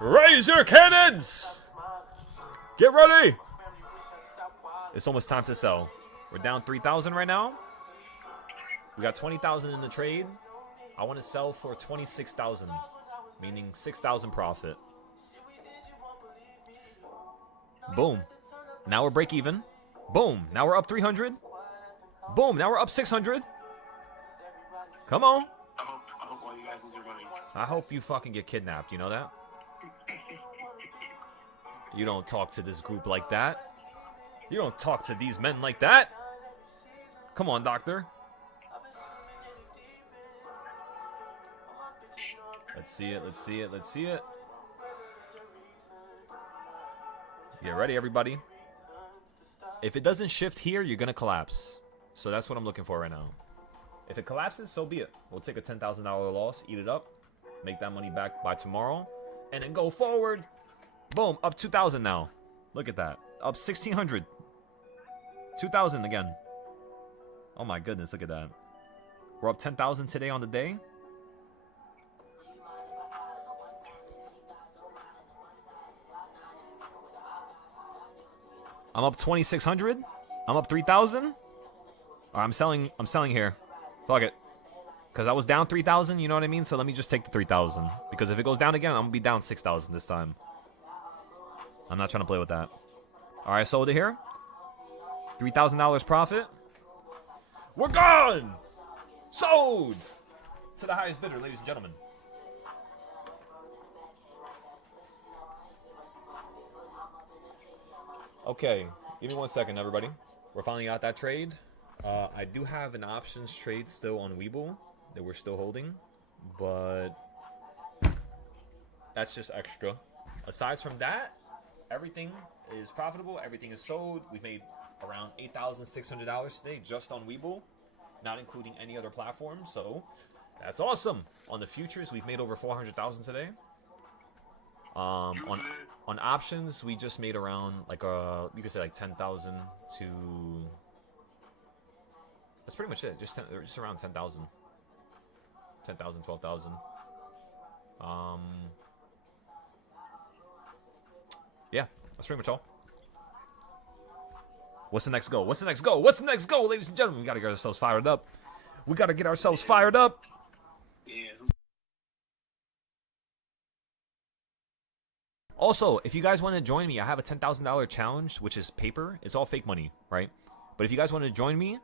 raise your cannons. Get ready. It's almost time to sell. We're down 3,000 right now. We got 20,000 in the trade. I want to sell for 26,000, meaning 6,000 profit. Boom. Now we're break even. Boom. Now we're up 300. Boom. Now we're up 600. Come on. I hope all you guys lose your money. I hope you fucking get kidnapped. You know that? You don't talk to this group like that. You don't talk to these men like that. Come on, doctor. Let's see it. Let's see it. Let's see it. Get ready, everybody. If it doesn't shift here, you're going to collapse. So that's what I'm looking for right now. If it collapses, so be it. We'll take a $10,000 loss, eat it up, make that money back by tomorrow, and then go forward. Boom, up 2,000 now. Look at that. Up 1,600. 2,000 again. Oh my goodness, look at that. We're up 10,000 today on the day. I'm up 2,600. I'm up 3,000. I'm selling here. Fuck it. Because I was down 3,000, you know what I mean? So let me just take the 3,000. Because if it goes down again, I'm going to be down 6,000 this time. I'm not trying to play with that. Alright, sold it here. $3,000 profit. We're gone! Sold! To the highest bidder, ladies and gentlemen. Okay, give me 1 second, everybody. We're finally out that trade. I do have an options trade still on Webull that we're still holding, but that's just extra. Aside from that, everything is profitable. Everything is sold. We've made around $8,600 today just on Webull, not including any other platform. So that's awesome. On the futures, we've made over 400,000 today. On options, we just made around like you could say like 10,000 to. That's pretty much it. Just around 10,000. 10,000, 12,000. Yeah, that's pretty much all. What's the next goal? What's the next goal? What's the next goal, ladies and gentlemen? We gotta get ourselves fired up. We gotta get ourselves fired up. Also, if you guys want to join me, I have a $10,000 challenge, which is paper. It's all fake money, right? But if you guys want to join me,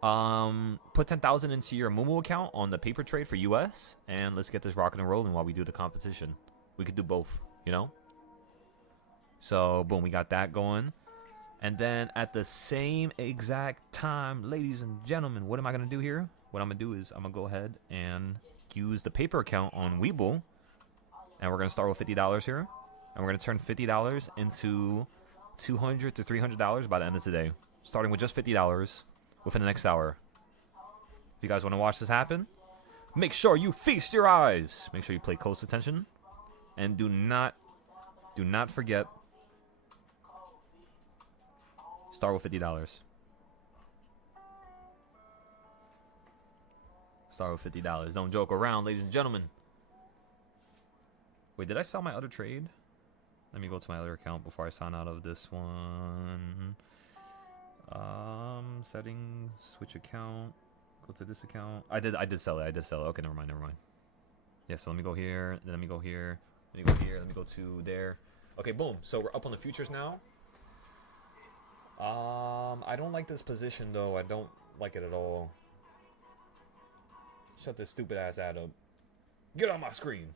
put 10,000 into your Moomoo account on the paper trade for US, and let's get this rocking and rolling while we do the competition. We could do both, you know? So, boom, we got that going. And then at the same exact time, ladies and gentlemen, what am I going to do here? What I'm going to do is I'm going to go ahead and use the paper account on Webull. And we're going to start with $50 here. And we're going to turn $50 into $200 to $300 by the end of today. Starting with just $50 within the next hour. If you guys want to watch this happen, make sure you feast your eyes. Make sure you pay close attention. And do not forget, start with $50. Start with $50. Don't joke around, ladies and gentlemen. Wait, did I sell my other trade? Let me go to my other account before I sign out of this one. Settings, switch account, go to this account. I did sell it. Okay, never mind. Yeah, so let me go here, then let me go here, let me go here, let me go to there. Okay, boom. So we're up on the futures now. I don't like this position though. I don't like it at all. Shut this stupid ass ad up. Get on my screen.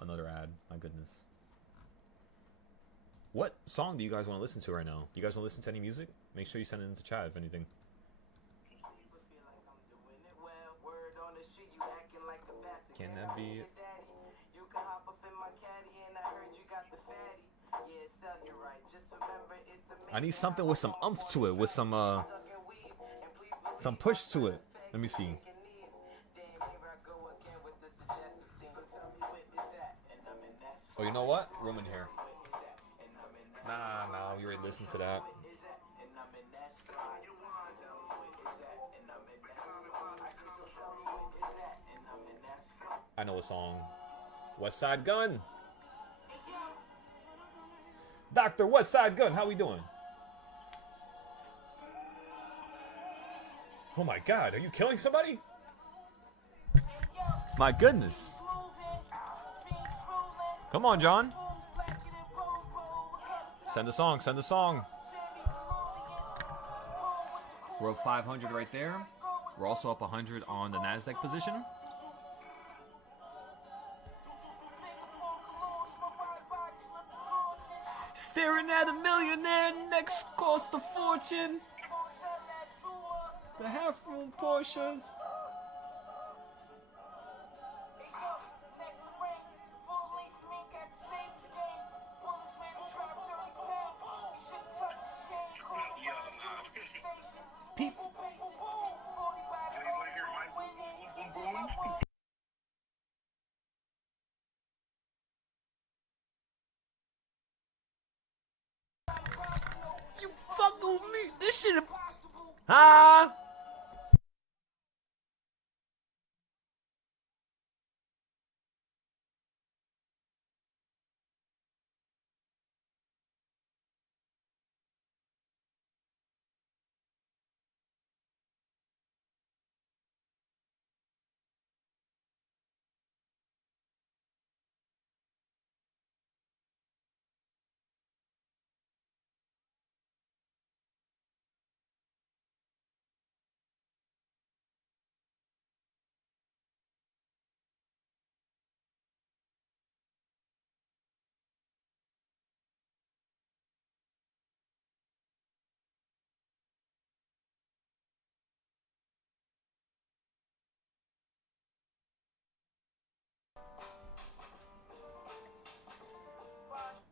Another ad. My goodness. What song do you guys want to listen to right now? You guys want to listen to any music? Make sure you send it into chat if anything. Can that be it? I need something with some oomph to it, with some push to it. Let me see. Oh, you know what? Room in here. Nah, we already listened to that. I know a song. West Side Gun. Dr. West Side Gun, how we doing? Oh my god, are you killing somebody? My goodness. Come on, John. Send a song, send a song. We're up 500 right there. We're also up 100 on the NASDAQ position. Staring at a millionaire, next cost a fortune. The half-room Porsches. People. You fucking with me? This shit. Huh?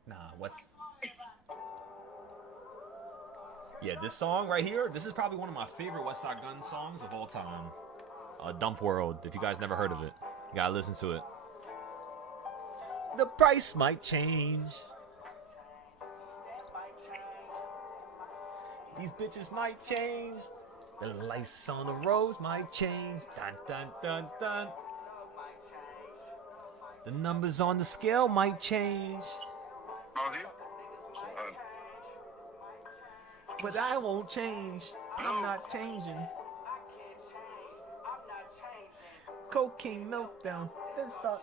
Nah, what's... Yeah, this song right here, this is probably one of my favorite West Side Gun songs of all time. Dump World, if you guys never heard of it. You gotta listen to it. The price might change. These bitches might change. The lights on the roads might change. Dun, dun, dun, dun. The numbers on the scale might change. But I won't change. I'm not changing. Cocaine meltdown. Then stop.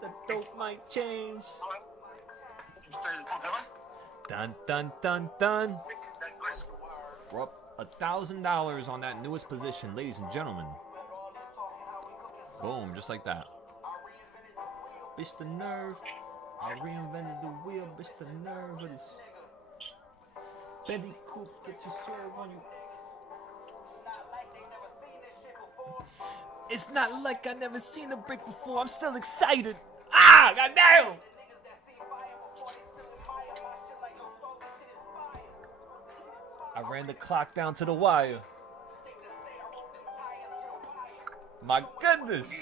The dope might change. Dun dun dun dun. We're up $1,000 on that newest position, ladies and gentlemen. Boom, just like that. Bitch, the nerve. I reinvented the wheel, bitch, the nerve of this. Bendy Coupe, get your swerve on you. It's not like I never seen a brick before. I'm still excited. Ah, goddamn! I ran the clock down to the wire. My goodness.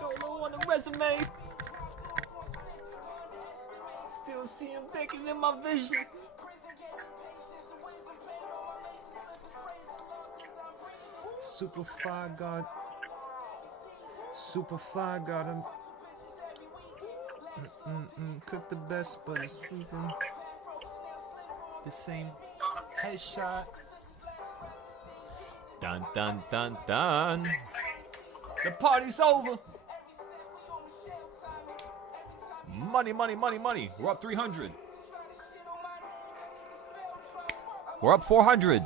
Go low on the resume. Still seeing bacon in my vision. Super fly god. Super fly god. Cook the best, but it's sweeping. The same headshot. Dun dun dun dun. The party's over. Money, money, money, money. We're up 300. We're up 400.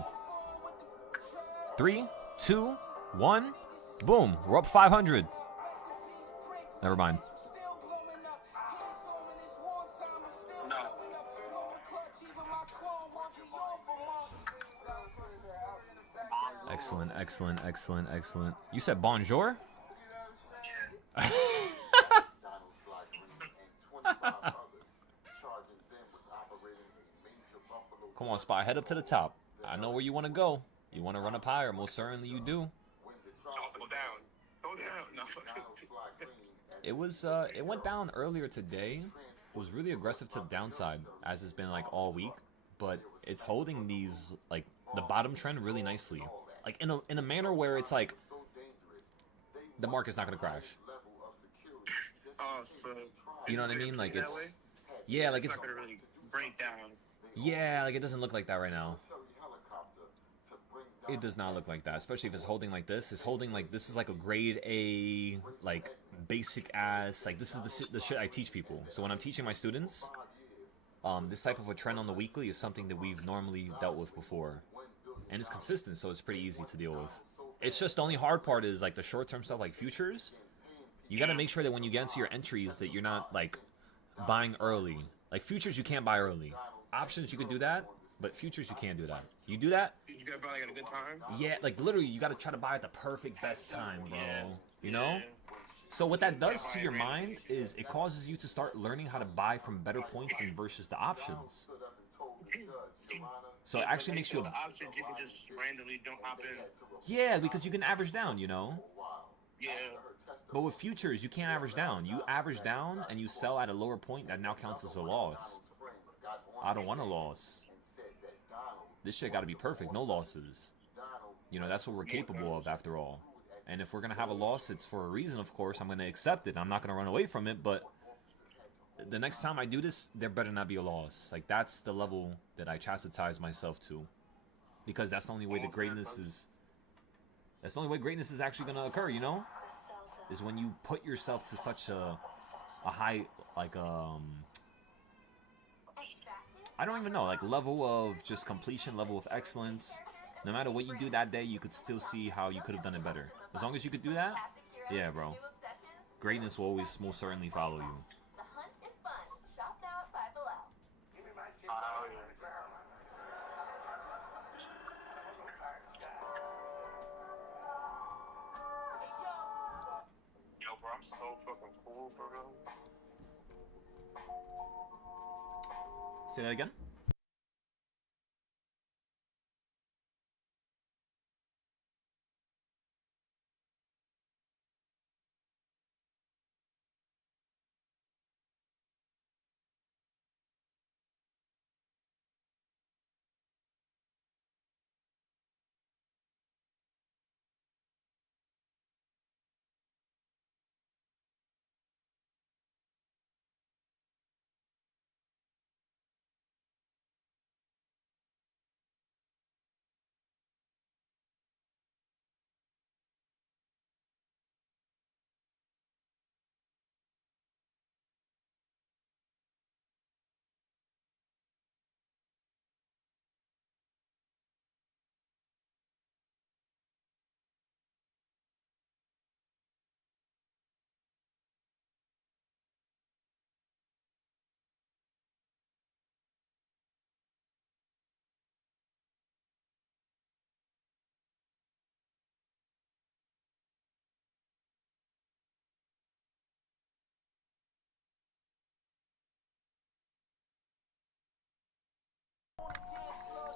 3, 2, 1. Boom. We're up 500. Never mind. No. Excellent, excellent, excellent, excellent. You said bonjour? Come on, Spy. Head up to the top. I know where you want to go. You want to run up higher. Most certainly you do. Go down. Go down. No. It went down earlier today. It was really aggressive to the downside, as it's been like all week. But it's holding these, like, the bottom trend really nicely. Like, in a manner where it's like, the market's not going to crash. Oh, so You know what I mean? Like, that it's... way? Yeah, like, It's it's... not gonna really break down. Yeah, like, it doesn't look like that right now. It does not look like that, especially if it's holding like this. It's holding like this is like a grade A, like basic ass. Like this is the shit I teach people. So when I'm teaching my students, this type of a trend on the weekly is something that we've normally dealt with before, and it's consistent, so it's pretty easy to deal with. It's just the only hard part is like the short-term stuff like futures. You got to make sure that when you get into your entries that you're not like buying early. Like futures, you can't buy early. Options, you could do that. But futures, you can't do that. You do that? You gotta buy like at a good time. Yeah, like literally, you gotta try to buy at the perfect best time, bro. You know? So what that does to your mind is it causes you to start learning how to buy from better points than versus the options. So it actually makes you... The options you can just randomly don't hop in. Yeah, because you can average down, you know? Yeah. But with futures, you can't average down. You average down and you sell at a lower point that now counts as a loss. I don't want a loss. This shit got to be perfect, no losses. You know, that's what we're capable of after all. And if we're going to have a loss, it's for a reason, of course. I'm going to accept it. I'm not going to run away from it, but the next time I do this, there better not be a loss. Like, that's the level that I chastise myself to. Because that's the only way that greatness is... That's the only way greatness is actually going to occur, you know? Is when you put yourself to such a high, like, I don't even know, like level of just completion, level of excellence. No matter what you do that day, you could still see how you could have done it better. As long as you could do that, yeah, bro. Greatness will always most certainly follow you. Yo, bro, I'm so fucking cool, bro. Say that again?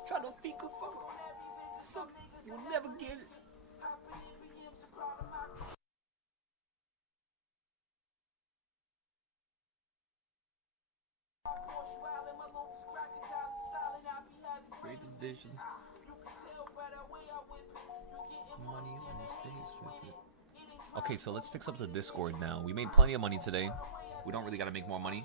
Try to fecal phone. You'll never get it. Great division. Money in his face with it. Okay, so let's fix up the Discord now. We made plenty of money today. We don't really gotta make more money.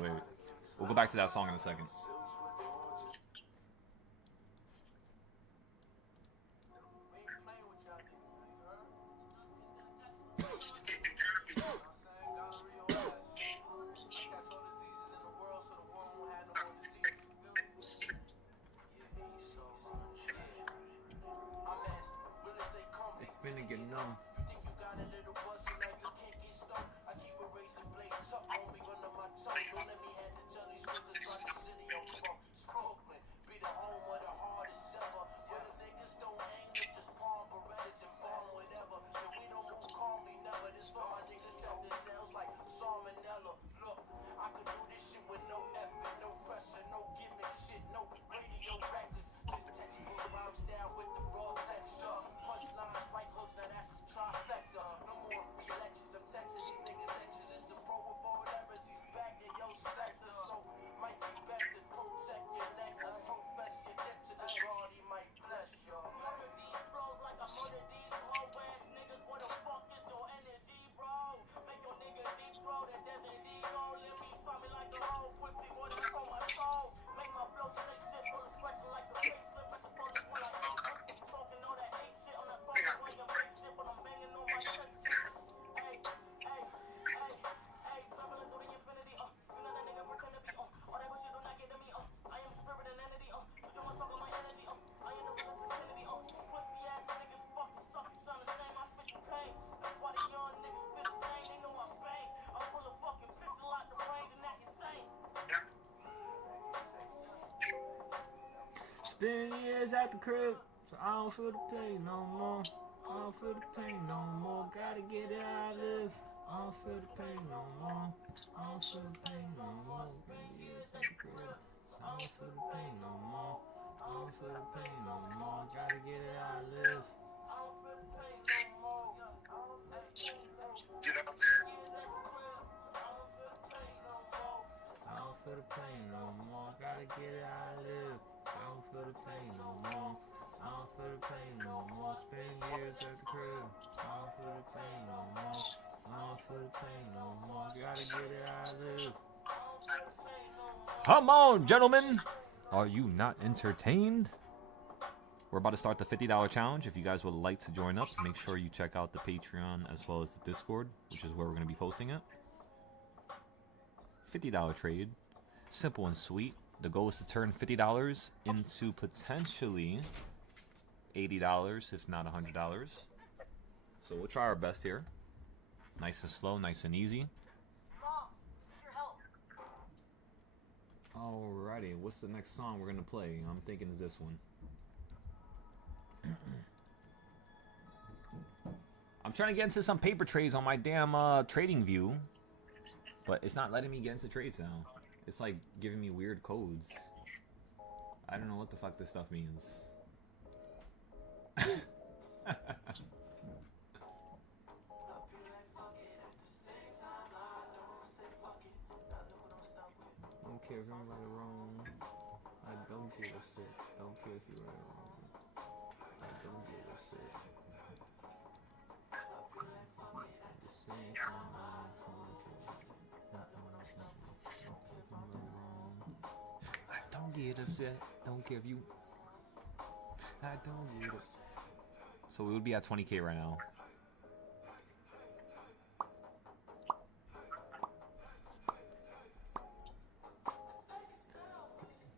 Wait. We'll go back to that song in a second. It's finna get numb. Been years at the crib, so I don't feel the pain no more. I don't feel the pain no more. Gotta get it how I live. I don't feel the pain no more. I don't feel the pain no more. Been years at the crib, so I don't feel the pain no more. I don't feel the pain no more. Gotta get it how I live. I don't feel the pain no more. I don't feel the pain no more. I don't feel the pain no more. Gotta get it how I live. I don't feel the pain no more. I don't feel the pain no more. Spend years at the crib. I don't feel the pain no more. I don't feel the pain no more. Gotta get it how I live. Come on, gentlemen. Are you not entertained? We're about to start the $50 challenge. If you guys would like to join up, make sure you check out the Patreon as well as the Discord, which is where we're going to be posting it. $50 trade. Simple and sweet. The goal is to turn $50 into potentially $80, if not $100. So we'll try our best here. Nice and slow, nice and easy. Alrighty, what's the next song we're gonna play? I'm thinking is this one. I'm trying to get into some paper trades on my damn trading view, but it's not letting me get into trades now. It's like giving me weird codes. I don't know what the fuck this stuff means. Don't care if I'm right or wrong. I don't give a shit. Don't care if you're right or wrong. I don't give a shit. At the same time, I don't get upset. Don't care if you. I don't get it. So we would be at 20K right now.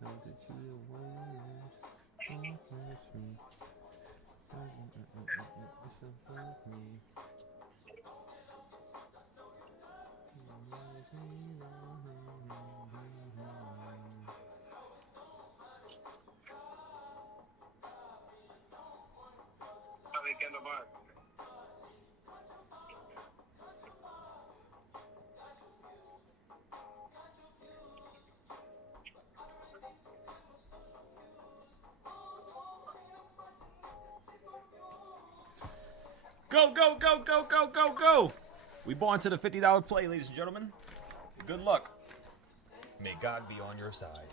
Know that you the worst. Don't hurt me. It's about me. Go, go, go, go, go, go, go! We born to the $50 play, ladies and gentlemen. Good luck. May God be on your side.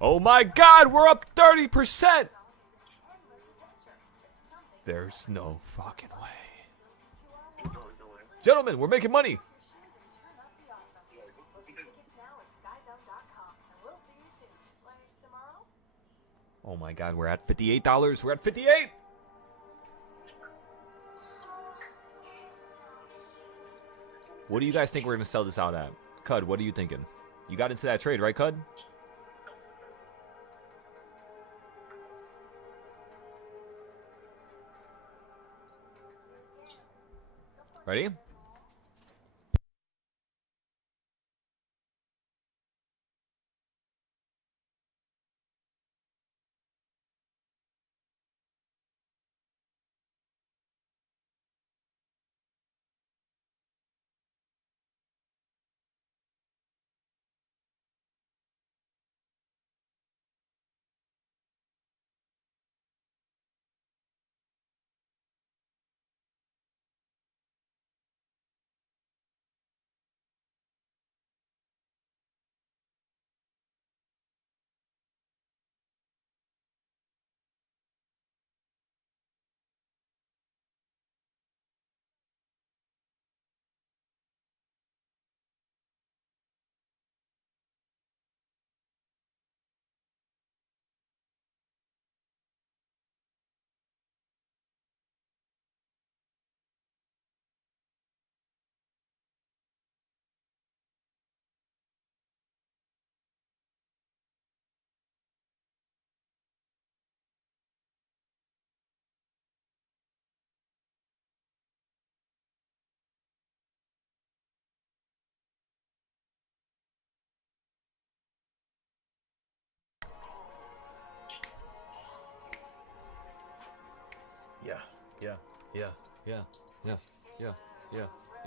Oh my God, we're up 30%. There's no fucking way. Gentlemen, we're making money. Oh my God, we're at $58. We're at 58. What do you guys think we're going to sell this out at? Cud, what are you thinking? You got into that trade, right, Cud? Ready?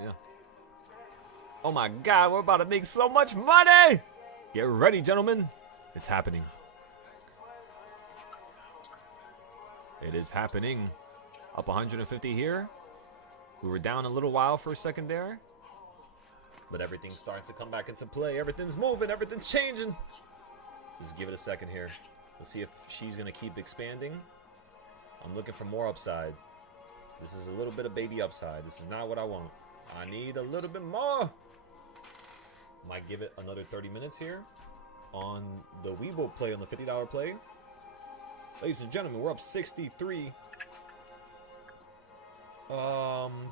Yeah. Oh my God, we're about to make so much money! Get ready, gentlemen. It's happening. It is happening. Up 150 here. We were down a little while for a second there. But everything's starting to come back into play. Everything's moving. Everything's changing. Just give it a second here. Let's see if she's going to keep expanding. I'm looking for more upside. This is a little bit of baby upside. This is not what I want. I need a little bit more. Might give it another 30 minutes here on the Weeble play, on the $50 play. Ladies and gentlemen, we're up 63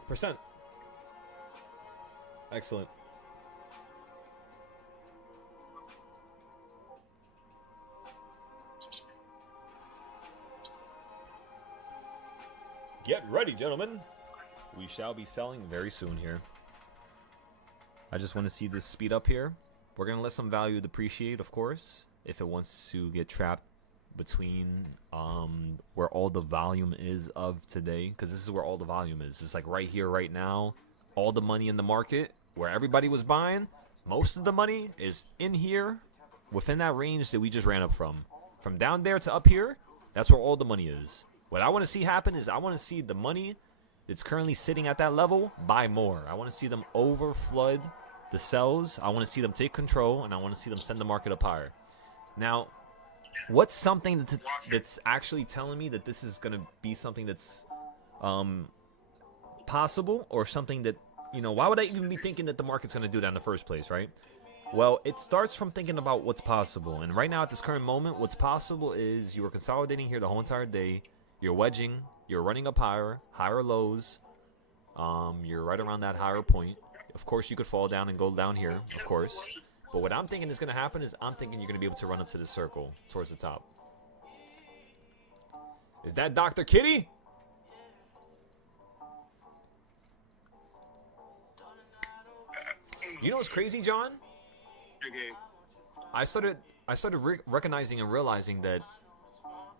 percent. Excellent. Get ready, gentlemen. We shall be selling very soon here. I just want to see this speed up here. We're going to let some value depreciate, of course, if it wants to get trapped between where all the volume is of today, because this is where all the volume is. It's like right here, right now. All the money in the market, where everybody was buying, most of the money is in here, within that range that we just ran up from. From down there to up here, that's where all the money is. What I want to see happen is I want to see the money that's currently sitting at that level buy more. I want to see them over flood the sells. I want to see them take control, and I want to see them send the market up higher. Now, what's something that's actually telling me that this is going to be something that's possible, or something that, you know, why would I even be thinking that the market's going to do that in the first place, right? Well, it starts from thinking about what's possible. And right now at this current moment, what's possible is you are consolidating here the whole entire day. You're wedging. You're running up higher lows. You're right around that higher point. Of course, you could fall down and go down here, of course. But what I'm thinking is going to happen is I'm thinking you're going to be able to run up to this circle towards the top. Is that Dr. Kitty? You know what's crazy, John? I started recognizing and realizing that.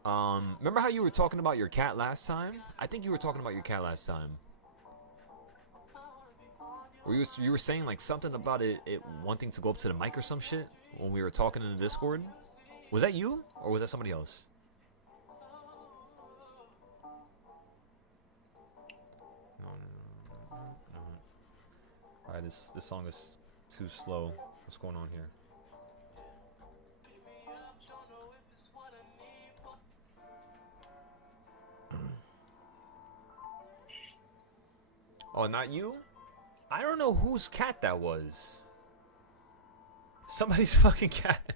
Remember how you were talking about your cat last time? I think you were talking about your cat last time. Or you were saying like something about it wanting to go up to the mic or some shit when we were talking in the Discord. Was that you, or was that somebody else? No. Alright, this song is too slow. What's going on here? Oh, not you? I don't know whose cat that was. Somebody's fucking cat.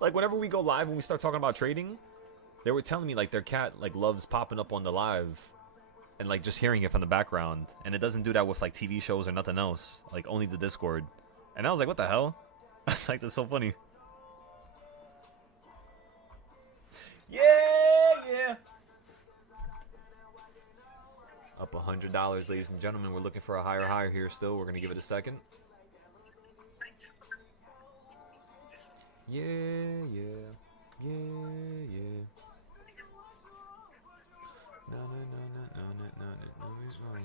Like whenever we go live and we start talking about trading, they were telling me like their cat like loves popping up on the live and like just hearing it from the background, and it doesn't do that with like TV shows or nothing else, like only the Discord. And I was like, what the hell? I was like, that's so funny. Yeah, yeah. Up $100, ladies and gentlemen. We're looking for a higher here still. We're gonna give it a second. Yeah, yeah, yeah, yeah. No, no, no, no, no, no, no, no, no, no.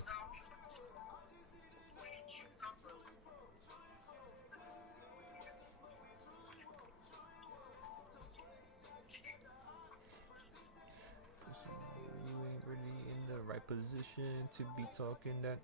You ain't really in the right position to be talking that.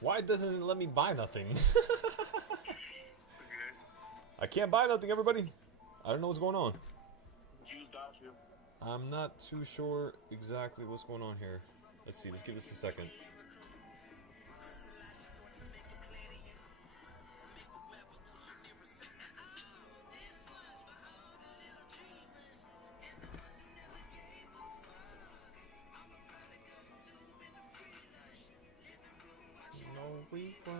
Why doesn't it let me buy nothing? I can't buy nothing, everybody. I don't know what's going on. I'm not too sure exactly what's going on here. Let's see. Let's give this a second. No, we won't.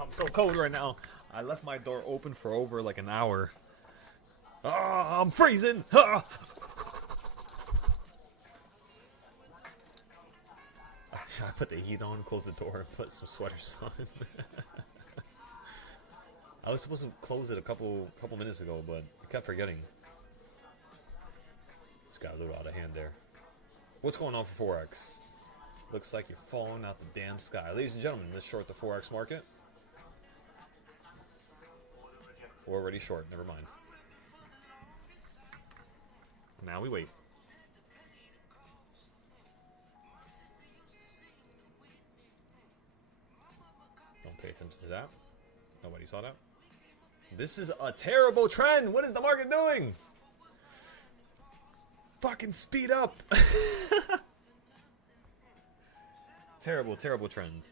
I'm so cold right now. I left my door open for over like an hour. Ah, I'm freezing. Ah. I put the heat on, close the door, and put some sweaters on. I was supposed to close it a couple minutes ago, but I kept forgetting. Just got a little out of hand there. What's going on for Forex? Looks like you're falling out the damn sky. Ladies and gentlemen, let's short the Forex market. We're already short, never mind. Now we wait. Don't pay attention to that. Nobody saw that. This is a terrible trend. What is the market doing? Fucking speed up. Terrible, terrible trend.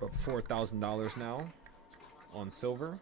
We're up $4,000 now on silver.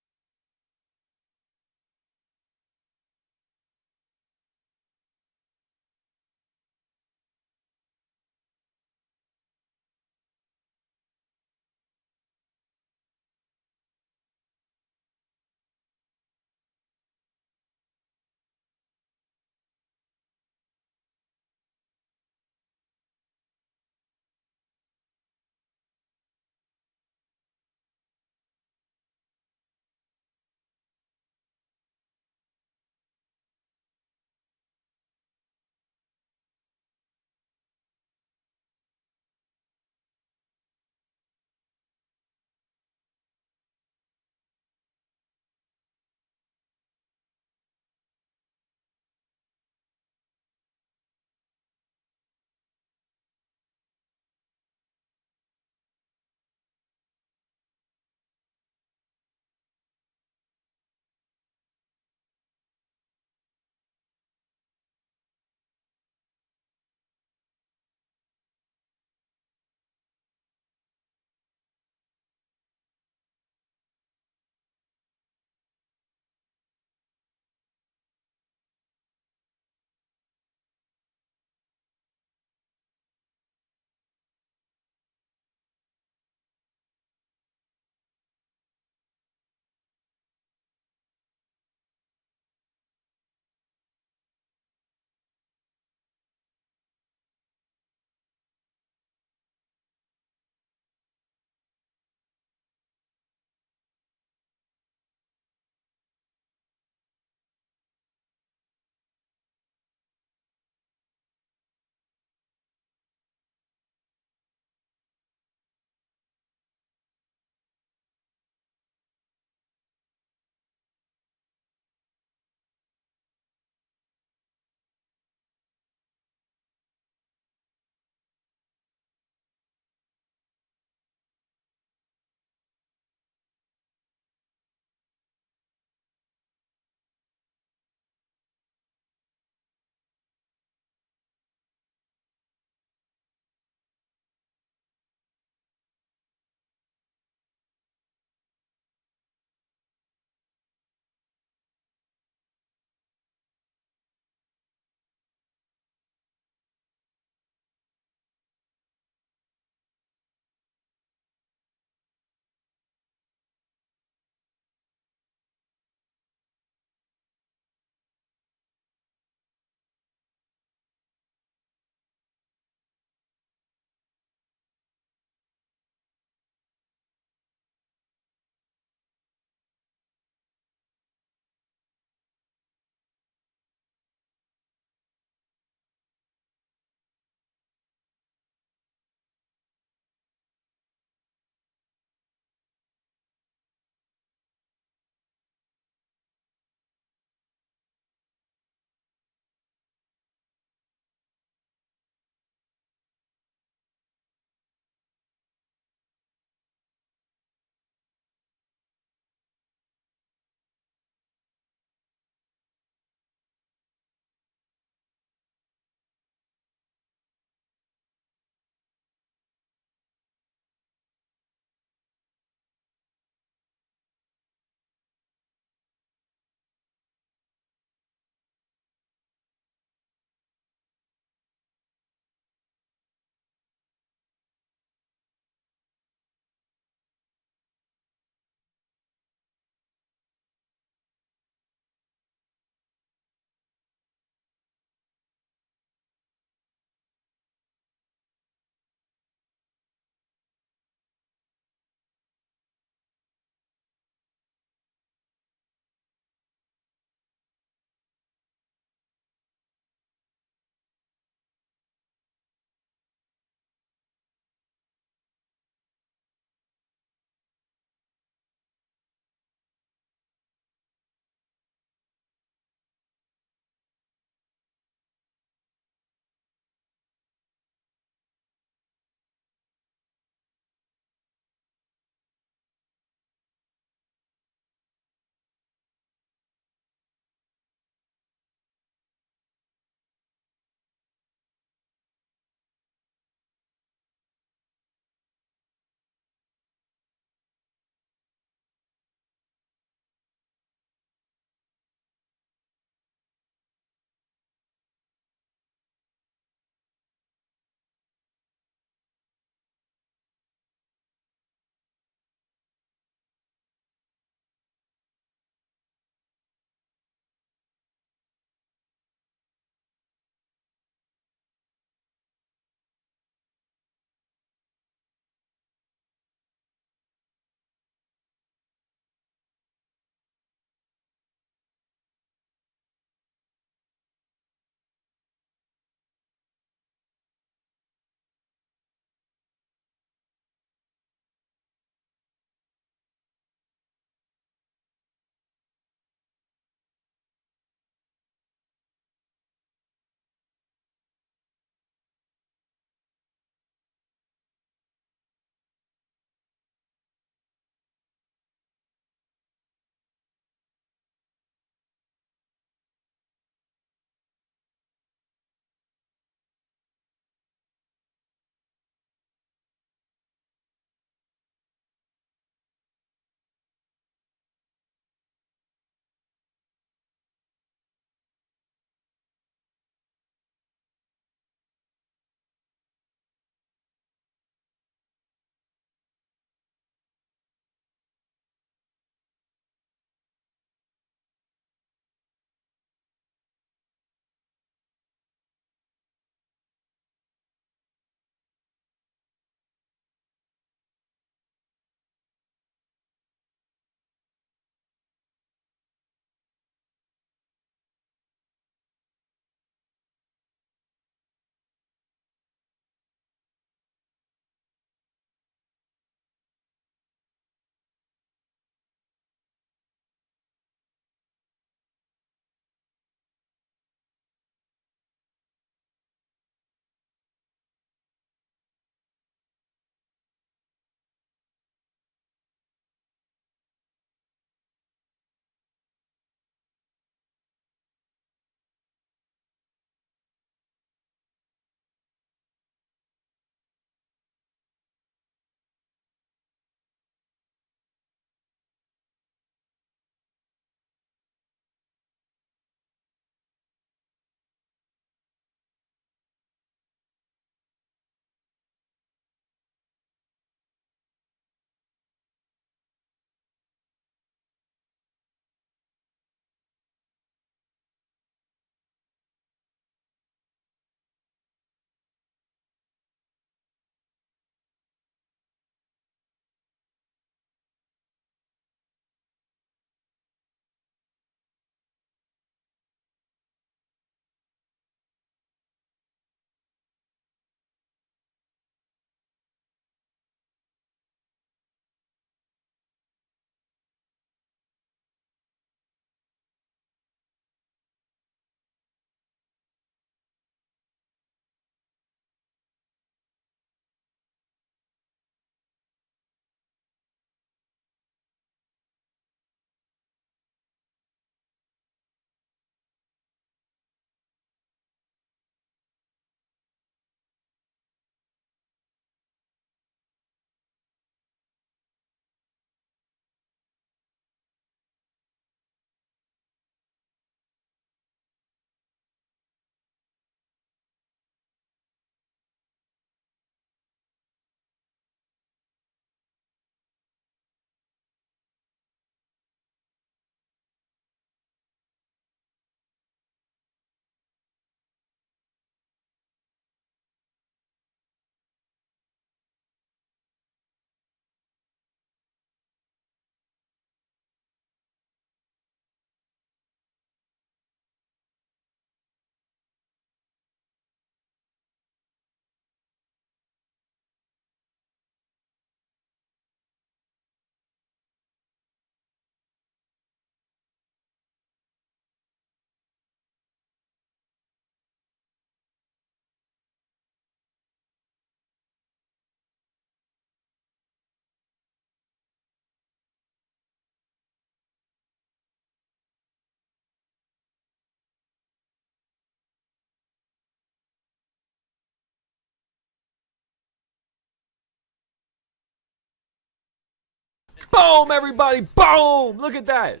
Boom, everybody. Boom. Look at that.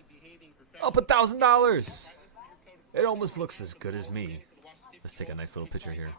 Up $1,000. It almost looks as good as me. Let's take a nice little picture here.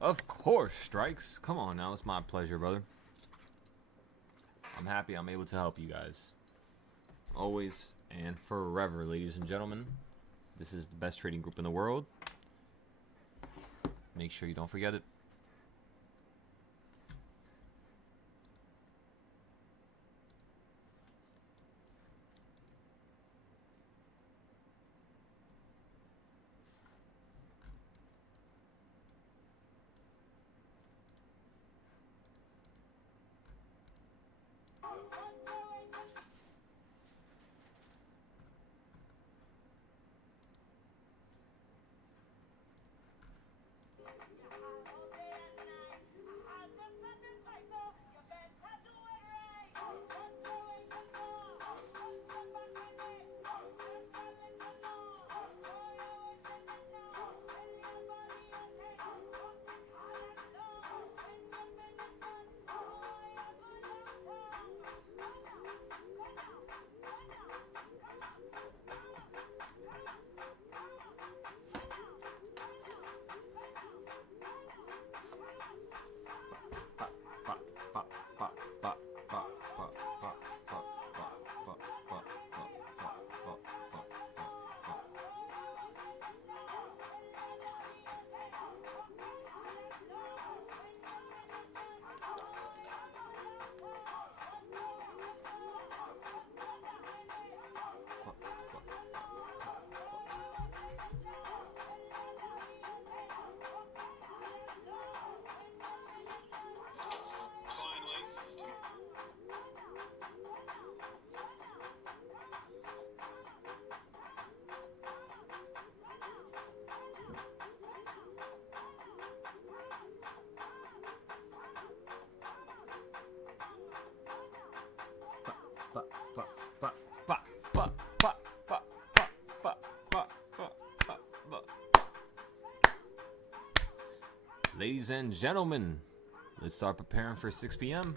Of course, Strikes. Come on now, it's my pleasure, brother. I'm happy I'm able to help you guys. Always and forever, ladies and gentlemen. This is the best trading group in the world. Make sure you don't forget it. Ladies and gentlemen, let's start preparing for 6 p.m.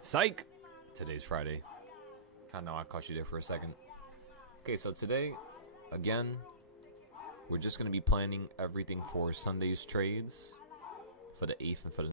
Psych! Today's Friday. I know I caught you there for a second. Okay, so today, again, we're just going to be planning everything for Sunday's trades for the 8th and for the